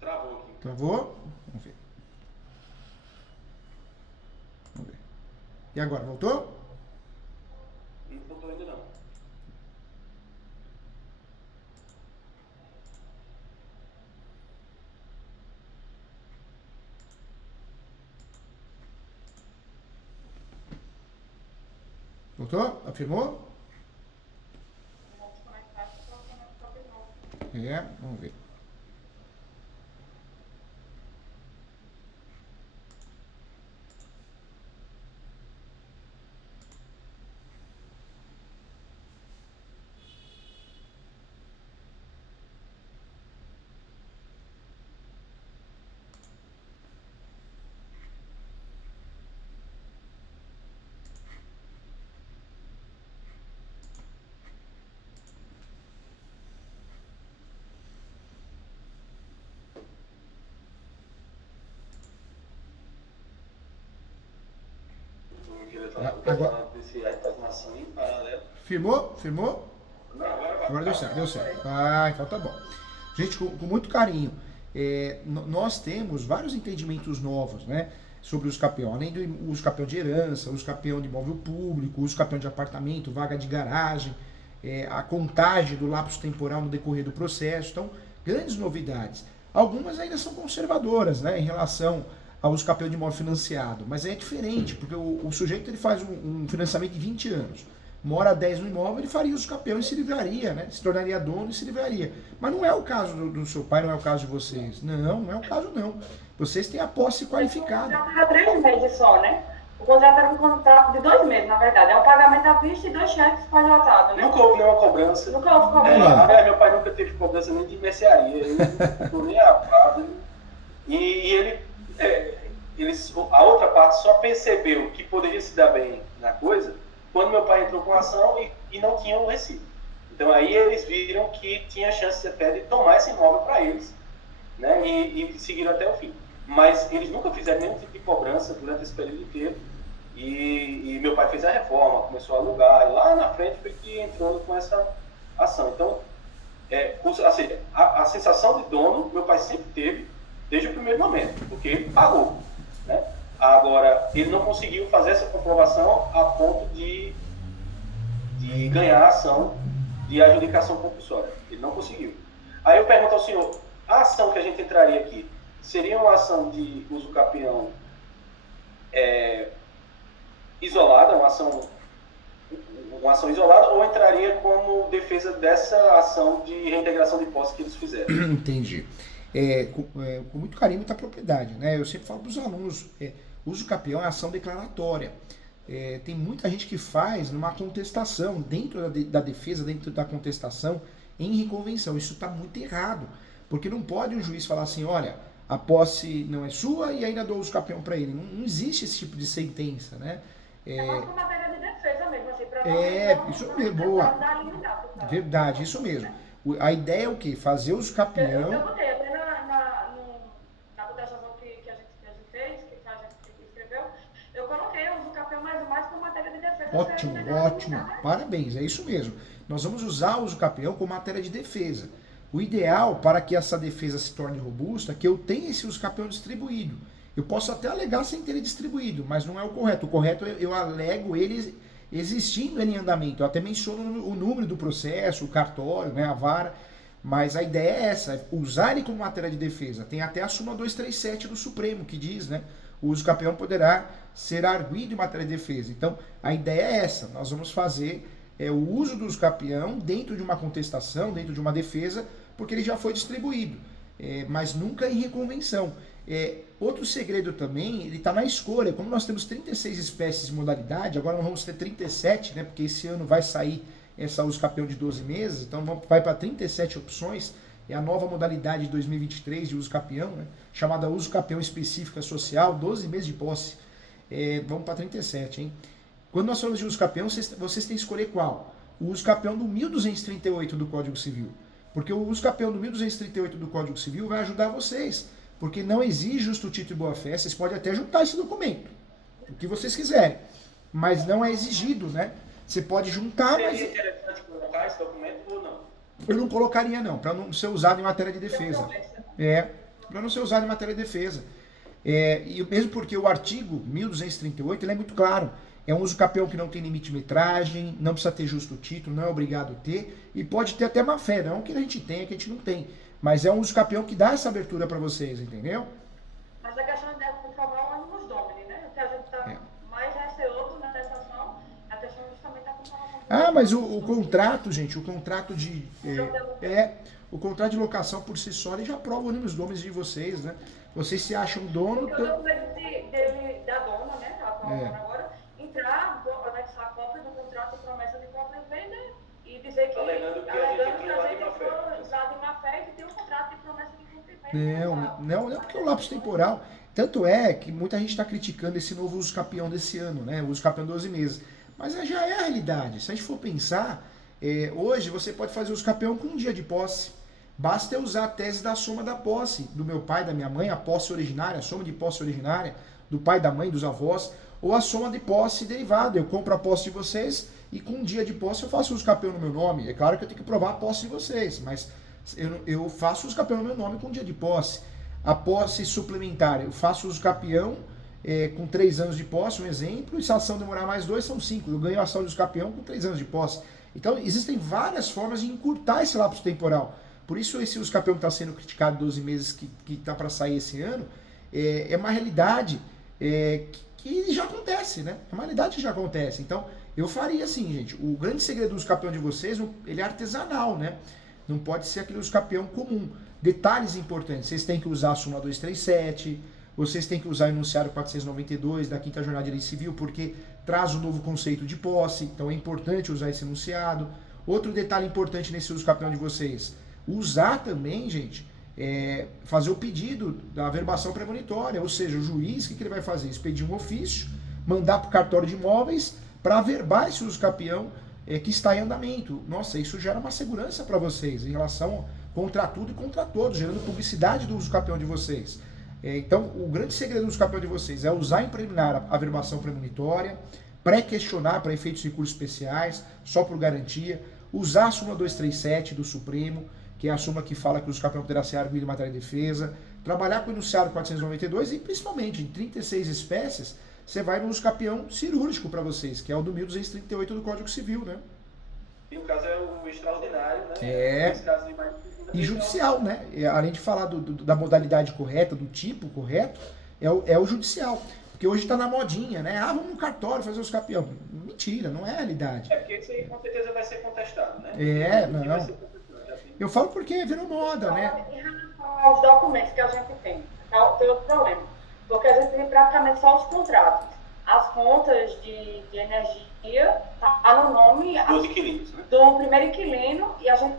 Travou aqui. Travou? Vamos ver. E agora, voltou? Não voltou ainda não. Voltou? Afirmou? Vamos ver. Agora... Firmou? Firmou? Agora deu certo, deu certo. Ah, então tá bom. Gente, com muito carinho. Nós temos vários entendimentos novos, né? Sobre os capião, além do uso capião de herança, uso capião de imóvel público, uso capião de apartamento, vaga de garagem, a contagem do lapso temporal no decorrer do processo. Então, grandes novidades. Algumas ainda são conservadoras, né? Em relação ao uso capião de imóvel financiado, mas é diferente, porque o sujeito ele faz um financiamento de 20 anos, mora 10 no imóvel, ele faria uso capião e se livraria, né? Se tornaria dono e se livraria. Mas não é o caso do seu pai, não é o caso de vocês. Não é o caso não. Vocês têm a posse qualificada. O contrato era 3 meses só, né? O contrato era um contrato de 2 meses, na verdade. É o pagamento à vista e 2 cheques pajotados, né? Nunca houve nenhuma cobrança. Nunca houve cobrança. Meu pai nunca teve cobrança nem de mercearia, ele não nem a prazo. E a outra parte só percebeu que poderia se dar bem na coisa quando meu pai entrou com a ação e não tinha o recibo. Então aí eles viram que tinha chance até de tomar esse imóvel para eles, né? E seguiram até o fim. Mas eles nunca fizeram nenhum tipo de cobrança durante esse período inteiro. E meu pai fez a reforma, começou a alugar, e lá na frente foi que entrou com essa ação. Então, a sensação de dono, meu pai sempre teve, desde o primeiro momento, porque ele pagou, né? Agora, ele não conseguiu fazer essa comprovação a ponto de ganhar a ação de adjudicação compulsória. Ele não conseguiu. Aí eu pergunto ao senhor, a ação que a gente entraria aqui seria uma ação de uso capião isolada, uma ação isolada, ou entraria como defesa dessa ação de reintegração de posse que eles fizeram? Entendi. Com muito carinho e muita propriedade, né? Eu sempre falo para os alunos, uso capião é ação declaratória. Tem muita gente que faz numa contestação, dentro da defesa, dentro da contestação, em reconvenção. Isso está muito errado, porque não pode um juiz falar assim, olha, a posse não é sua e ainda dou uso capião para ele. Não existe esse tipo de sentença, né? Mais uma matéria de defesa mesmo, assim, para isso mesmo, boa. Verdade, isso mesmo. A ideia é o quê? Fazer uso capião. Eu botei até na contestação que a gente fez, que a gente escreveu, eu coloquei o uso capião mais como matéria de defesa. Ótimo. Parabéns, é isso mesmo. Nós vamos usar o uso capião como matéria de defesa. O ideal para que essa defesa se torne robusta é que eu tenha esse uso capião distribuído. Eu posso até alegar sem ter ele distribuído, mas não é o correto. O correto eu alego ele existindo ele em andamento. Eu até menciono o número do processo, o cartório, né, a vara, mas a ideia é essa, é usar ele como matéria de defesa. Tem até a súmula 237 do Supremo que diz, né, o uso capião poderá ser arguido em matéria de defesa. Então, a ideia é essa, nós vamos fazer o uso do uso capião dentro de uma contestação, dentro de uma defesa, porque ele já foi distribuído, mas nunca em reconvenção. Outro segredo também, ele está na escolha. Como nós temos 36 espécies de modalidade, agora nós vamos ter 37, né, porque esse ano vai sair essa uso capião de 12 meses, então vai para 37 opções, é a nova modalidade de 2023 de uso capião, né, chamada uso capião específica social, 12 meses de posse. Vamos para 37, hein? Quando nós falamos de uso capião, vocês têm que escolher qual? O uso capião do 1238 do Código Civil, porque o uso capião do 1238 do Código Civil vai ajudar vocês, porque não exige justo título e boa-fé. Vocês podem até juntar esse documento, o que vocês quiserem, mas não é exigido, né? Você pode juntar, mas... Seria interessante colocar esse documento ou não? Eu não colocaria não, para não ser usado em matéria de defesa. Para não ser usado em matéria de defesa. E mesmo porque o artigo 1238 ele é muito claro. É um uso capião que não tem limite de metragem, não precisa ter justo título, não é obrigado a ter, e pode ter até má fé, não que a gente tenha, que a gente não tem. Mas é um uso capião que dá essa abertura para vocês, entendeu? Mas a questão é por favor, o ânimos domini, né? O que a gente está mais receoso nessa ação, a questão justamente está com mas o contrato, gente, o contrato de... o contrato de locação por si só, ele já prova o ânimos domini de vocês, né? Vocês se acham dono... Eu tenho medo da dona, né? A atual dona agora, entrar, anexar a cópia do contrato, promessa de compra e venda, e dizer que... Alegando que a gente foi usado em má fé e que tem um contrato de promessa de compra e venda. Não é porque é o lapso temporal. Tanto é que muita gente está criticando esse novo uso capião desse ano, né? O uso capião 12 meses. Mas já é a realidade. Se a gente for pensar, hoje você pode fazer uso capião com um dia de posse. Basta eu usar a tese da soma da posse do meu pai, da minha mãe, a posse originária, a soma de posse originária, do pai, da mãe, dos avós, ou a soma de posse derivada. Eu compro a posse de vocês e com um dia de posse eu faço uso capião no meu nome. É claro que eu tenho que provar a posse de vocês, mas eu faço uso capião no meu nome com um dia de posse. A posse suplementar, eu faço uso capião com 3 anos de posse, um exemplo, e se a ação demorar mais 2, são 5. Eu ganho a ação de uso capião com 3 anos de posse. Então, existem várias formas de encurtar esse lapso temporal. Por isso, esse uso capião que está sendo criticado 12 meses, que está para sair esse ano, é uma realidade que já acontece, né? É uma realidade que já acontece. Então, eu faria assim, gente. O grande segredo do uso capião de vocês, ele é artesanal, né? Não pode ser aquele uso capião comum. Detalhes importantes. Vocês têm que usar a súmula 237, vocês têm que usar o enunciado 492 da 5ª Jornada de Direito Civil, porque traz um novo conceito de posse, então é importante usar esse enunciado. Outro detalhe importante nesse uso capião de vocês, usar também, gente, fazer o pedido da averbação premonitória, ou seja, o juiz, o que ele vai fazer? Expedir um ofício, mandar para o cartório de imóveis para averbar esse uso capião que está em andamento. Nossa, isso gera uma segurança para vocês em relação contra tudo e contra todos, gerando publicidade do uso capião de vocês. Então, o grande segredo do uso capião de vocês é usar em preliminar a averbação premonitória, pré-questionar para efeitos de recursos especiais, só por garantia, usar a súmula 237 do Supremo, que é a súmula que fala que o uso capião poderá ser arguido em matéria de defesa, trabalhar com o enunciado 492 e, principalmente, em 36 espécies, você vai no uso capião cirúrgico para vocês, que é o do 1238 do Código Civil, né? E o caso é o extraordinário, né? Esse caso de mais... E judicial, né? Além de falar da modalidade correta, do tipo correto, é o judicial. Porque hoje está na modinha, né? Vamos no cartório fazer os capião. Mentira, não é a realidade. Porque isso aí com certeza vai ser contestado, né? Não. Eu falo porque virou moda, né? Em relação aos documentos que a gente tem outro problema. Porque a gente tem praticamente só os contratos. As contas de energia tá no nome dos inquilinos, né? Do primeiro inquilino, e a gente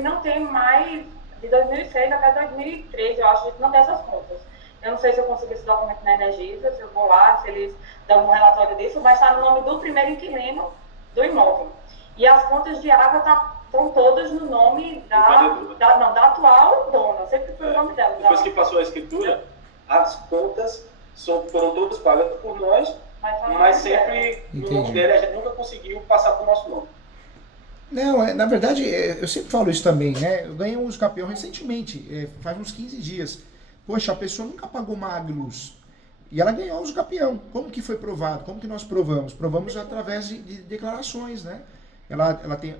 não tem mais, de 2006 até 2013, eu acho, a gente não tem essas contas. Eu não sei se eu consigo esse documento na Energisa, se eu vou lá, se eles dão um relatório disso, vai estar no nome do primeiro inquilino do imóvel. E as contas de água estão todas no nome da atual dona, sempre foi o nome dela. Depois que passou a escritura, as contas foram todas pagas por nós, mas sempre no nome dela, a gente nunca conseguiu passar para o nosso nome. Não, na verdade, eu sempre falo isso também, né? Eu ganhei um uso capião recentemente, faz uns 15 dias. Poxa, a pessoa nunca pagou uma agrus. E ela ganhou o uso capião. Como que foi provado? Como que nós provamos? Provamos através de declarações, né?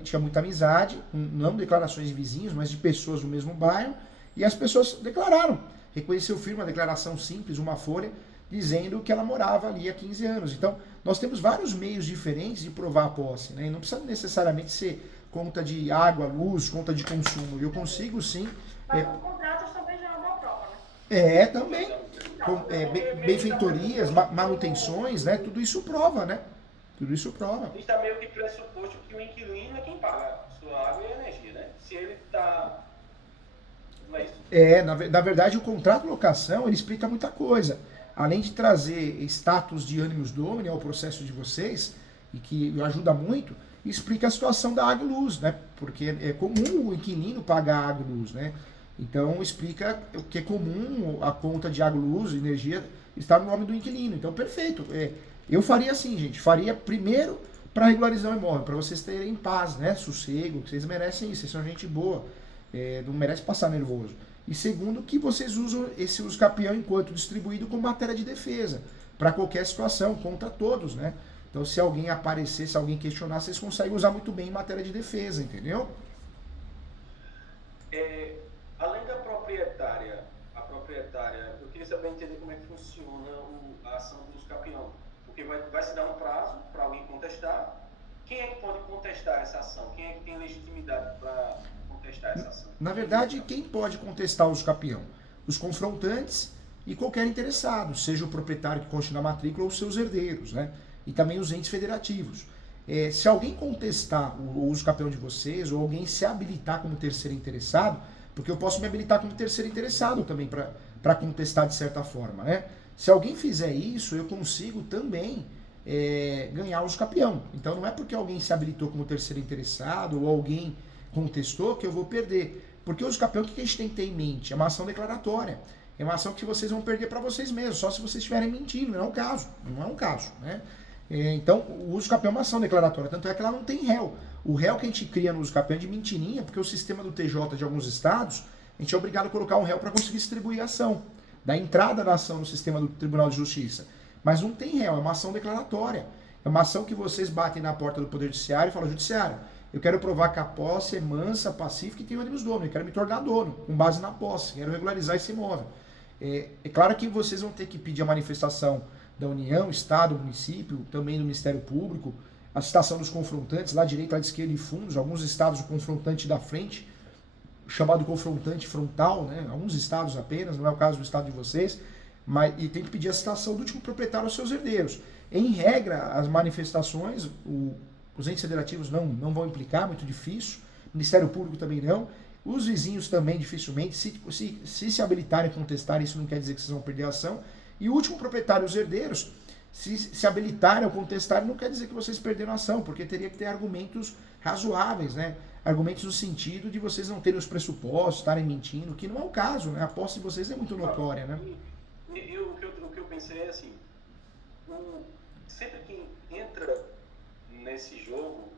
Tinha muita amizade, não declarações de vizinhos, mas de pessoas do mesmo bairro, e as pessoas declararam. Reconheceu firme, uma declaração simples, uma folha, dizendo que ela morava ali há 15 anos. Então, nós temos vários meios diferentes de provar a posse, né? E não precisa necessariamente ser conta de água, luz, conta de consumo. Eu consigo sim. Mas os contratos também já é uma prova, né? Também. Benfeitorias, manutenções, né? Tudo isso prova, né? Tudo isso prova. A gente está meio que pressuposto que o inquilino é quem paga sua água e energia, né? Se ele está... Não é isso? Na verdade, o contrato de locação, ele explica muita coisa. Além de trazer status de animus domini ao processo de vocês, e que ajuda muito, explica a situação da água e luz, né? Porque é comum o inquilino pagar água e luz, né? Então explica que é comum a conta de água, luz, energia estar no nome do inquilino. Então, perfeito. Eu faria assim, gente. Faria primeiro para regularizar o imóvel, para vocês terem paz, né? Sossego, que vocês merecem isso. Vocês são gente boa. Não merece passar nervoso. E segundo, que vocês usam esse uso capião enquanto distribuído como matéria de defesa, para qualquer situação, contra todos, né? Então, se alguém aparecer, se alguém questionar, vocês conseguem usar muito bem em matéria de defesa, entendeu? Além da proprietária, eu queria saber entender como é que funciona a ação do uso capião. Porque vai se dar um prazo para alguém contestar. Quem é que pode contestar essa ação? Quem é que tem legitimidade para contestar essa ação? Na verdade, quem pode contestar o uso capião? Os confrontantes e qualquer interessado, seja o proprietário que conste na matrícula ou seus herdeiros, né? E também os entes federativos. Se alguém contestar o uso capião de vocês, ou alguém se habilitar como terceiro interessado, porque eu posso me habilitar como terceiro interessado também para contestar de certa forma, né? Se alguém fizer isso, eu consigo também ganhar o uso capião. Então não é porque alguém se habilitou como terceiro interessado ou alguém contestou que eu vou perder. Porque o uso capião, o que a gente tem que ter em mente? É uma ação declaratória. É uma ação que vocês vão perder para vocês mesmos, só se vocês estiverem mentindo. Não é um caso. Não é um caso, né? Então, o uso capião é uma ação declaratória, tanto é que ela não tem réu. O réu que a gente cria no uso capião é de mentirinha, porque o sistema do TJ de alguns estados, a gente é obrigado a colocar um réu para conseguir distribuir a ação, da entrada da ação no sistema do Tribunal de Justiça. Mas não tem réu, é uma ação declaratória. É uma ação que vocês batem na porta do Poder Judiciário e falam: Judiciário, eu quero provar que a posse é mansa, pacífica e tem o animus domini, eu quero me tornar dono, com base na posse, quero regularizar esse imóvel. É claro que vocês vão ter que pedir a manifestação da União, Estado, Município, também do Ministério Público, a citação dos confrontantes, lá direita, lá de esquerda e fundos, alguns estados o confrontante da frente, chamado confrontante frontal, né? Alguns estados apenas, não é o caso do estado de vocês, e tem que pedir a citação do último proprietário aos seus herdeiros. Em regra, as manifestações, os entes federativos não vão implicar, muito difícil, o Ministério Público também não, os vizinhos também dificilmente, se habilitarem a contestar, isso não quer dizer que vocês vão perder a ação. E o último proprietário, os herdeiros, se habilitarem ou contestarem, não quer dizer que vocês perderam a ação, porque teria que ter argumentos razoáveis, né? Argumentos no sentido de vocês não terem os pressupostos, estarem mentindo, que não é o caso, né? A posse de vocês é muito notória, né? O que eu pensei é assim, sempre quem entra nesse jogo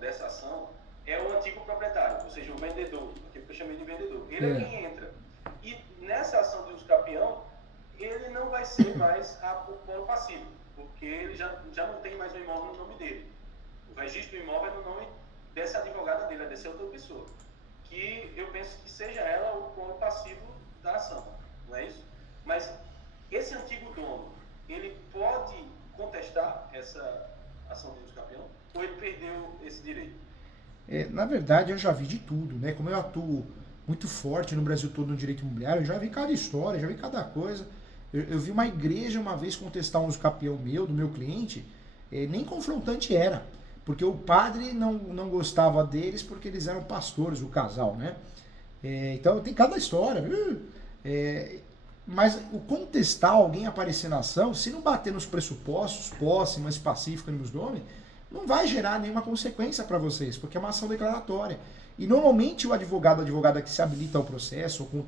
dessa ação é o antigo proprietário, ou seja, o vendedor, aquele que eu chamei de vendedor. Ele é quem entra. E nessa ação de uso capião, ele não vai ser mais o polo passivo, porque ele já não tem mais o imóvel no nome dele. O registro do imóvel é no nome dessa advogada dele, é dessa outra pessoa. Que eu penso que seja ela o polo passivo da ação, não é isso? Mas esse antigo dono, ele pode contestar essa ação de uso capião, ou ele perdeu esse direito? Na verdade, eu já vi de tudo, né? Como eu atuo muito forte no Brasil todo no direito imobiliário, eu já vi cada história, já vi cada coisa. Eu vi uma igreja uma vez contestar um uso capião do meu cliente, nem confrontante era, porque o padre não gostava deles porque eles eram pastores, o casal, né? Então tem cada história. Mas o contestar alguém aparecer na ação, se não bater nos pressupostos, posse, mais pacífico, animus domini, não vai gerar nenhuma consequência para vocês, porque é uma ação declaratória. E normalmente o advogado, a advogada que se habilita ao processo ou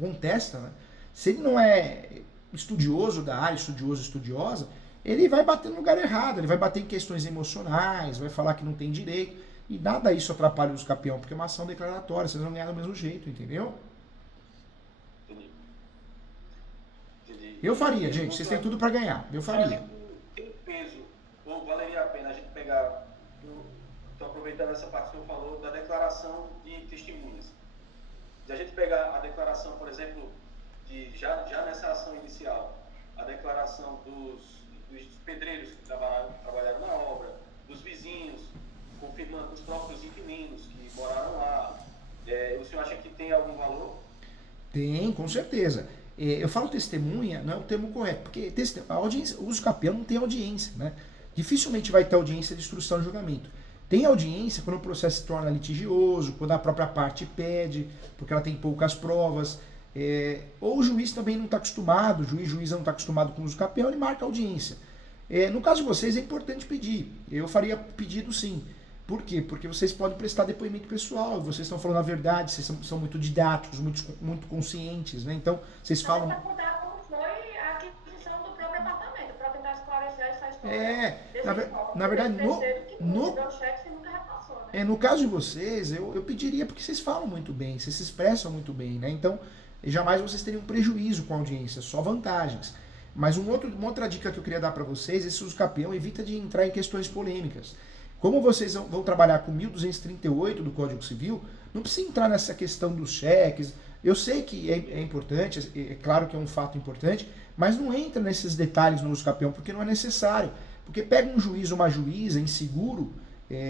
contesta, né? Se ele não é estudioso da área, estudiosa, ele vai bater no lugar errado, ele vai bater em questões emocionais, vai falar que não tem direito, e nada isso atrapalha o uso capião, porque é uma ação declaratória, vocês vão ganhar do mesmo jeito, entendeu? Entendi. Eu faria, gente. Vocês têm tudo para ganhar. Eu faria. Tem peso, ou valeria a pena a gente pegar, estou aproveitando essa parte que eu falou, da declaração de testemunhas. De a gente pegar a declaração, por exemplo, já nessa ação inicial, a declaração dos pedreiros que trabalharam na obra, dos vizinhos, confirmando os próprios inquilinos que moraram lá. O senhor acha que tem algum valor? Tem, com certeza. Eu falo testemunha, não é o termo correto, porque a audiência, o uso capião não tem audiência, né? Dificilmente vai ter audiência de instrução de julgamento. Tem audiência quando o processo se torna litigioso, quando a própria parte pede, porque ela tem poucas provas, ou o juiz também não está acostumado, o juiz não está acostumado com o uso capião, ele marca audiência. No caso de vocês é importante pedir, eu faria pedido sim. Por quê? Porque vocês podem prestar depoimento pessoal, vocês estão falando a verdade, vocês são muito didáticos, muito conscientes, né? Então, vocês falam... Para contar como foi a aquisição do próprio apartamento, para tentar esclarecer essa história. Na verdade, no caso de vocês, eu pediria, porque vocês falam muito bem, vocês se expressam muito bem, né? Então, jamais vocês teriam prejuízo com a audiência, só vantagens. Mas uma outra dica que eu queria dar para vocês, esse uso capião evita de entrar em questões polêmicas. Como vocês vão trabalhar com 1238 do Código Civil, não precisa entrar nessa questão dos cheques. Eu sei que é importante, é claro que é um fato importante, mas não entra nesses detalhes no uso capião, porque não é necessário. Porque pega um juiz ou uma juíza inseguro,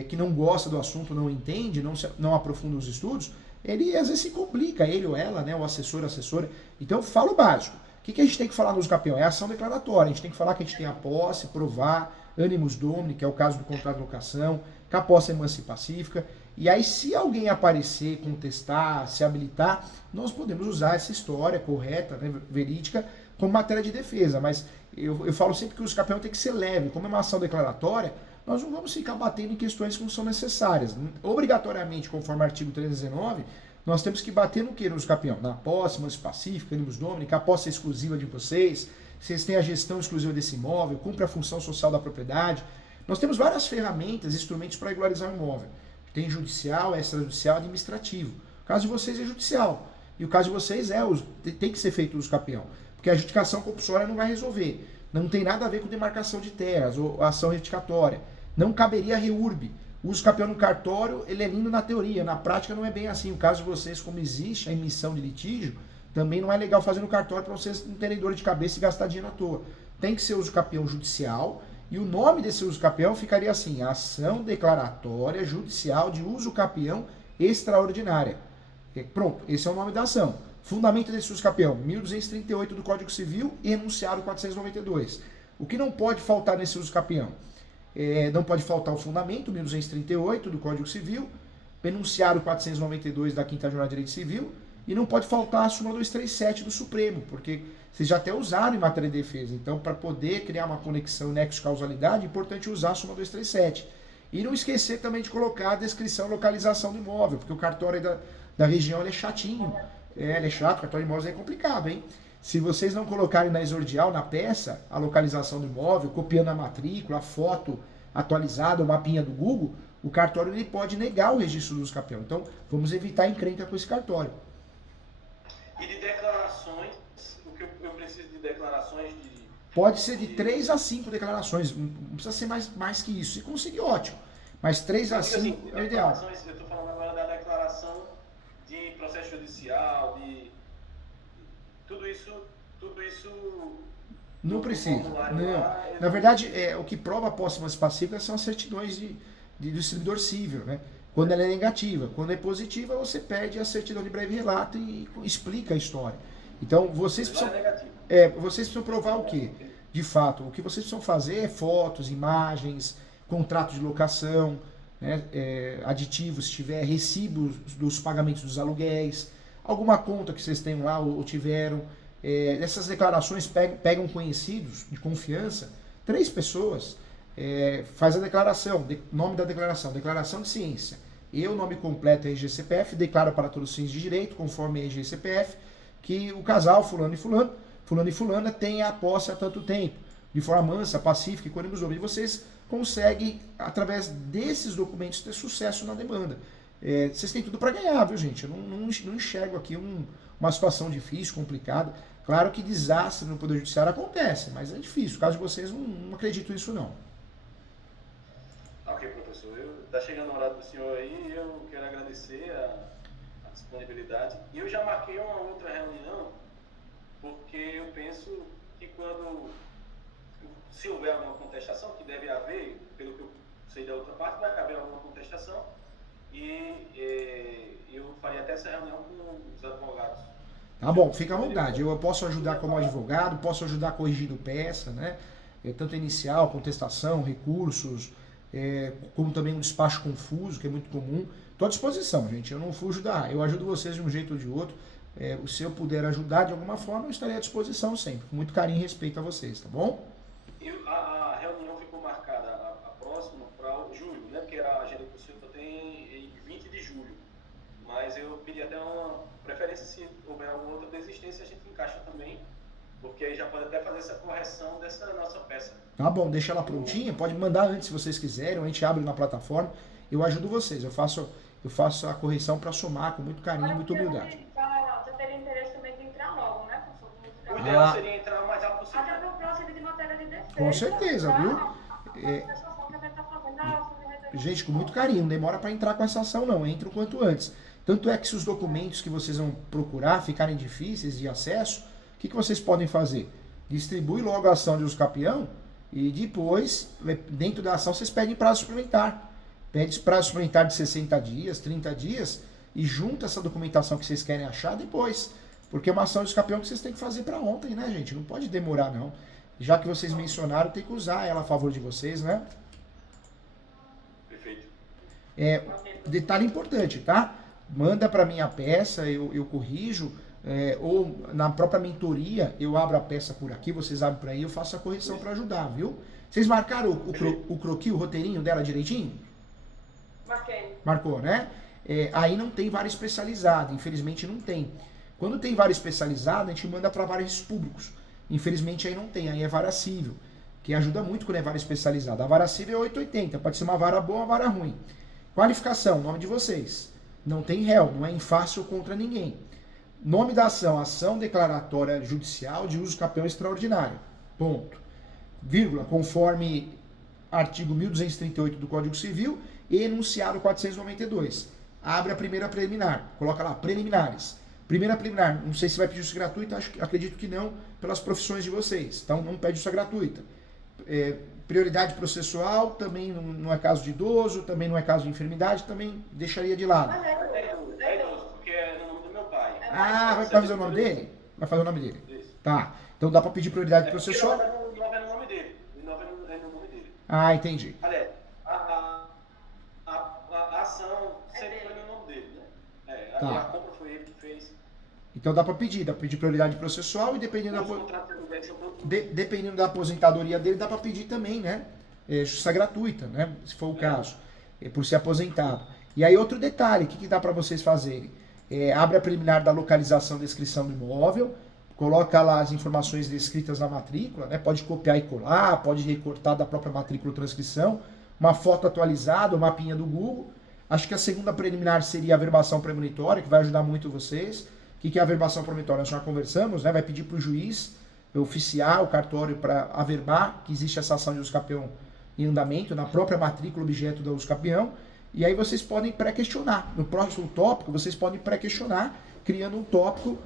que não gosta do assunto, não entende, não aprofunda os estudos, ele às vezes se complica, ele ou ela, né, o assessor, assessora. Então eu falo o básico. O que a gente tem que falar no uso capião? É a ação declaratória. A gente tem que falar que a gente tem a posse, provar, animus domini, que é o caso do contrato de locação, que a posse é mansa e pacífica. E aí, se alguém aparecer, contestar, se habilitar, nós podemos usar essa história correta, né, verídica, como matéria de defesa. Mas eu falo sempre que o uso capião tem que ser leve. Como é uma ação declaratória, nós não vamos ficar batendo em questões que não são necessárias. Obrigatoriamente, conforme o artigo 319, nós temos que bater no que no uso capião? Na posse, mansa e pacífica, animus domini, que a posse é exclusiva de vocês, vocês têm a gestão exclusiva desse imóvel, cumpre a função social da propriedade. Nós temos várias ferramentas, instrumentos para regularizar o imóvel. Tem judicial, extrajudicial, administrativo. O caso de vocês é judicial. E o caso de vocês tem que ser feito o uso capião. Porque a adjudicação compulsória não vai resolver. Não tem nada a ver com demarcação de terras ou ação retificatória. Não caberia reurb. O uso capião no cartório, ele é lindo na teoria. Na prática não é bem assim. O caso de vocês, como existe a emissão de litígio, também não é legal fazer no cartório para vocês não terem dor de cabeça e gastar dinheiro à toa. Tem que ser uso capião judicial. E o nome desse uso capião ficaria assim: ação declaratória judicial de uso capião extraordinária. Pronto, esse é o nome da ação. Fundamento desse uso capião: 1238 do Código Civil, enunciado 492. O que não pode faltar nesse uso capião? Não pode faltar o fundamento, 1238 do Código Civil, enunciado 492 da 5ª Jornada de Direito Civil, e não pode faltar a súmula 237 do Supremo, porque vocês já até usaram em matéria de defesa. Então, para poder criar uma conexão nexo-causalidade, é importante usar a súmula 237. E não esquecer também de colocar a descrição e localização do imóvel, porque o cartório da região ele é chatinho. Ele é chato, o cartório de imóveis é complicado, hein? Se vocês não colocarem na exordial, na peça, a localização do imóvel, copiando a matrícula, a foto atualizada, o mapinha do Google, o cartório ele pode negar o registro do uso capião. Então, vamos evitar encrenca com esse cartório. E de declarações, o que eu preciso de declarações de... Pode ser de 3 a 5 declarações, não precisa ser mais que isso. Se conseguir, ótimo. Mas 3 a 5 assim, é o ideal. Eu estou falando agora da declaração de processo judicial, de... Tudo isso não precisa. Não. Na verdade, o que prova a posse mansa e pacífica são as certidões do distribuidor cível, né? Quando ela é negativa. Quando é positiva, você pede a certidão de breve relato e explica a história. Então, vocês precisam provar o quê? De fato, o que vocês precisam fazer é fotos, imagens, contrato de locação, né? Aditivos, se tiver, recibos dos pagamentos dos aluguéis, alguma conta que vocês tenham lá ou tiveram. Essas declarações pegam conhecidos de confiança, 3 pessoas, faz a declaração, nome da declaração de ciência. Eu, nome completo é RG-CPF, declaro para todos os fins de direito, conforme RG-CPF, que o casal fulano e fulana tem a posse há tanto tempo, de forma mansa, pacífica e com animus domini. E vocês conseguem, através desses documentos, ter sucesso na demanda. vocês têm tudo para ganhar, viu, gente? Eu não enxergo aqui uma situação difícil, complicada. Claro que desastre no Poder Judiciário acontece, mas é difícil. No caso de vocês, não acredito nisso, não. Ok, professor. Está chegando o horário do senhor aí e eu quero agradecer a disponibilidade. E eu já marquei uma outra reunião, porque eu penso que se houver alguma contestação, que deve haver, pelo que eu sei da outra parte, vai haver alguma contestação, e eu faria até essa reunião com os advogados. Tá bom, fica à vontade. Eu posso ajudar como advogado, posso ajudar corrigindo peça, né? Tanto inicial, contestação, recursos, como também um despacho confuso, que é muito comum. Estou à disposição, gente. Eu não fujo eu ajudo vocês de um jeito ou de outro. Se eu puder ajudar de alguma forma, eu estarei à disposição sempre. Com muito carinho e respeito a vocês, tá bom? A reunião ficou marcada, a próxima, para julho, né? Porque a agenda que o senhor tem em 20 de julho. Mas eu pedi até uma preferência, se houver alguma outra desistência, a gente encaixa também, porque aí já pode até fazer essa correção dessa nossa peça. Tá bom, deixa ela prontinha, pode mandar antes se vocês quiserem, a gente abre na plataforma, eu ajudo vocês, eu faço a correção para somar com muito carinho e muita humildade. Já teria interesse também de entrar logo, né, professor? O ideal seria entrar o mais rápido possível. Até para o próximo de matéria de defesa. Com certeza, viu? Gente, com muito carinho, não demora para entrar com essa ação não, entra o quanto antes. Tanto é que se os documentos que vocês vão procurar ficarem difíceis de acesso, o que vocês podem fazer? Distribui logo a ação de uso capião e depois, dentro da ação, vocês pedem prazo suplementar. Pede prazo suplementar de 60 dias, 30 dias e junta essa documentação que vocês querem achar depois. Porque é uma ação de uso capião que vocês têm que fazer para ontem, né, gente? Não pode demorar, não. Já que vocês mencionaram, tem que usar ela a favor de vocês, né? Perfeito. Detalhe importante, tá? Manda para mim a peça, eu corrijo, ou na própria mentoria eu abro a peça por aqui, vocês abrem para aí, eu faço a correção para ajudar, viu? Vocês marcaram o croquis, o roteirinho dela direitinho? Marquei. Marcou, né? Aí não tem vara especializada, infelizmente não tem. Quando tem vara especializada, a gente manda para vários públicos. Infelizmente aí não tem, aí é vara civil, que ajuda muito quando é vara especializada. A vara civil é 880, pode ser uma vara boa ou uma vara ruim. Qualificação, nome de vocês. Não tem réu, não é em fácil contra ninguém. Nome da ação, ação declaratória judicial de uso capião extraordinário. Ponto. Vírgula, conforme artigo 1238 do Código Civil e enunciado 492. Abre a primeira preliminar, coloca lá, preliminares. Primeira preliminar, não sei se vai pedir justiça gratuita, acredito que não, pelas profissões de vocês. Então não pede justiça gratuita. Prioridade processual, também não é caso de idoso, também não é caso de enfermidade, também deixaria de lado. É idoso, porque é no nome do meu pai. Ah, vai fazer o nome dele? Vai fazer o nome dele. Isso. Tá. Então dá para pedir prioridade processual? O 9 é no nome dele. O 9 é no nome dele. Ah, entendi. Aliás, a ação sempre foi no nome dele, né? Tá. A compra foi ele que fez. Então dá para pedir prioridade processual e dependendo da aposentadoria dele, dá para pedir também, né? Justiça gratuita, né? Se for o caso, por ser aposentado. E aí outro detalhe, o que dá para vocês fazerem? Abre a preliminar da localização e descrição do imóvel, coloca lá as informações descritas na matrícula, né? Pode copiar e colar, pode recortar da própria matrícula ou transcrição, uma foto atualizada, uma mapinha do Google. Acho que a segunda preliminar seria a averbação premonitória, que vai ajudar muito vocês. O que é a averbação premonitória? Nós já conversamos, né? Vai pedir para o juiz oficiar o cartório para averbar que existe essa ação de uso capião em andamento, na própria matrícula objeto do uso capião. E aí vocês podem pré-questionar. No próximo tópico, vocês podem pré-questionar, criando um tópico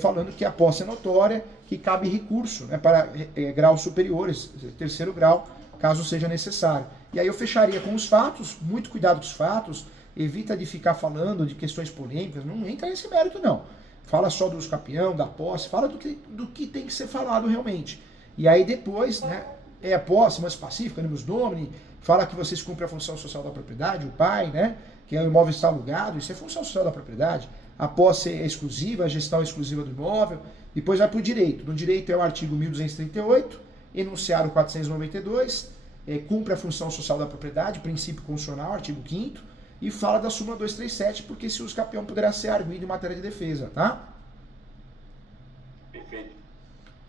falando que a posse é notória, que cabe recurso, né, para graus superiores, terceiro grau, caso seja necessário. E aí eu fecharia com os fatos, muito cuidado com os fatos, evita de ficar falando de questões polêmicas, não entra nesse mérito não. Fala só do uso capião, da posse, fala do que tem que ser falado realmente. E aí depois, né, a posse mais pacífica, animus domini, fala que vocês cumprem a função social da propriedade, o pai, né, que o imóvel está alugado, isso é função social da propriedade. A posse é exclusiva, a gestão é exclusiva do imóvel. Depois vai para o direito. No direito é o artigo 1238, enunciado 492, cumpre a função social da propriedade, princípio constitucional, artigo 5º, e fala da súmula 237, porque se uso capião poderá ser arguido em matéria de defesa, tá? Perfeito.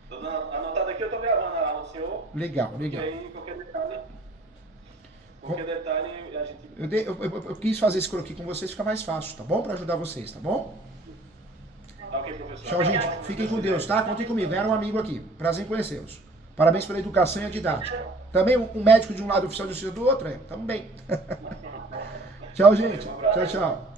Anotado aqui, eu estou gravando a aula do senhor. Legal, legal. E aí, qualquer detalhe. Qualquer detalhe, a gente... Eu quis fazer esse croquis com vocês, fica mais fácil, tá bom? Para ajudar vocês, tá bom? Tá ok, professor. Tchau, gente. Fiquem com Deus, tá? Contem comigo. Era um amigo aqui. Prazer em conhecê-los. Parabéns pela educação e a didática. Também um médico de um lado, oficial de justiça do outro, tamo bem. Tchau, gente. Tchau, tchau.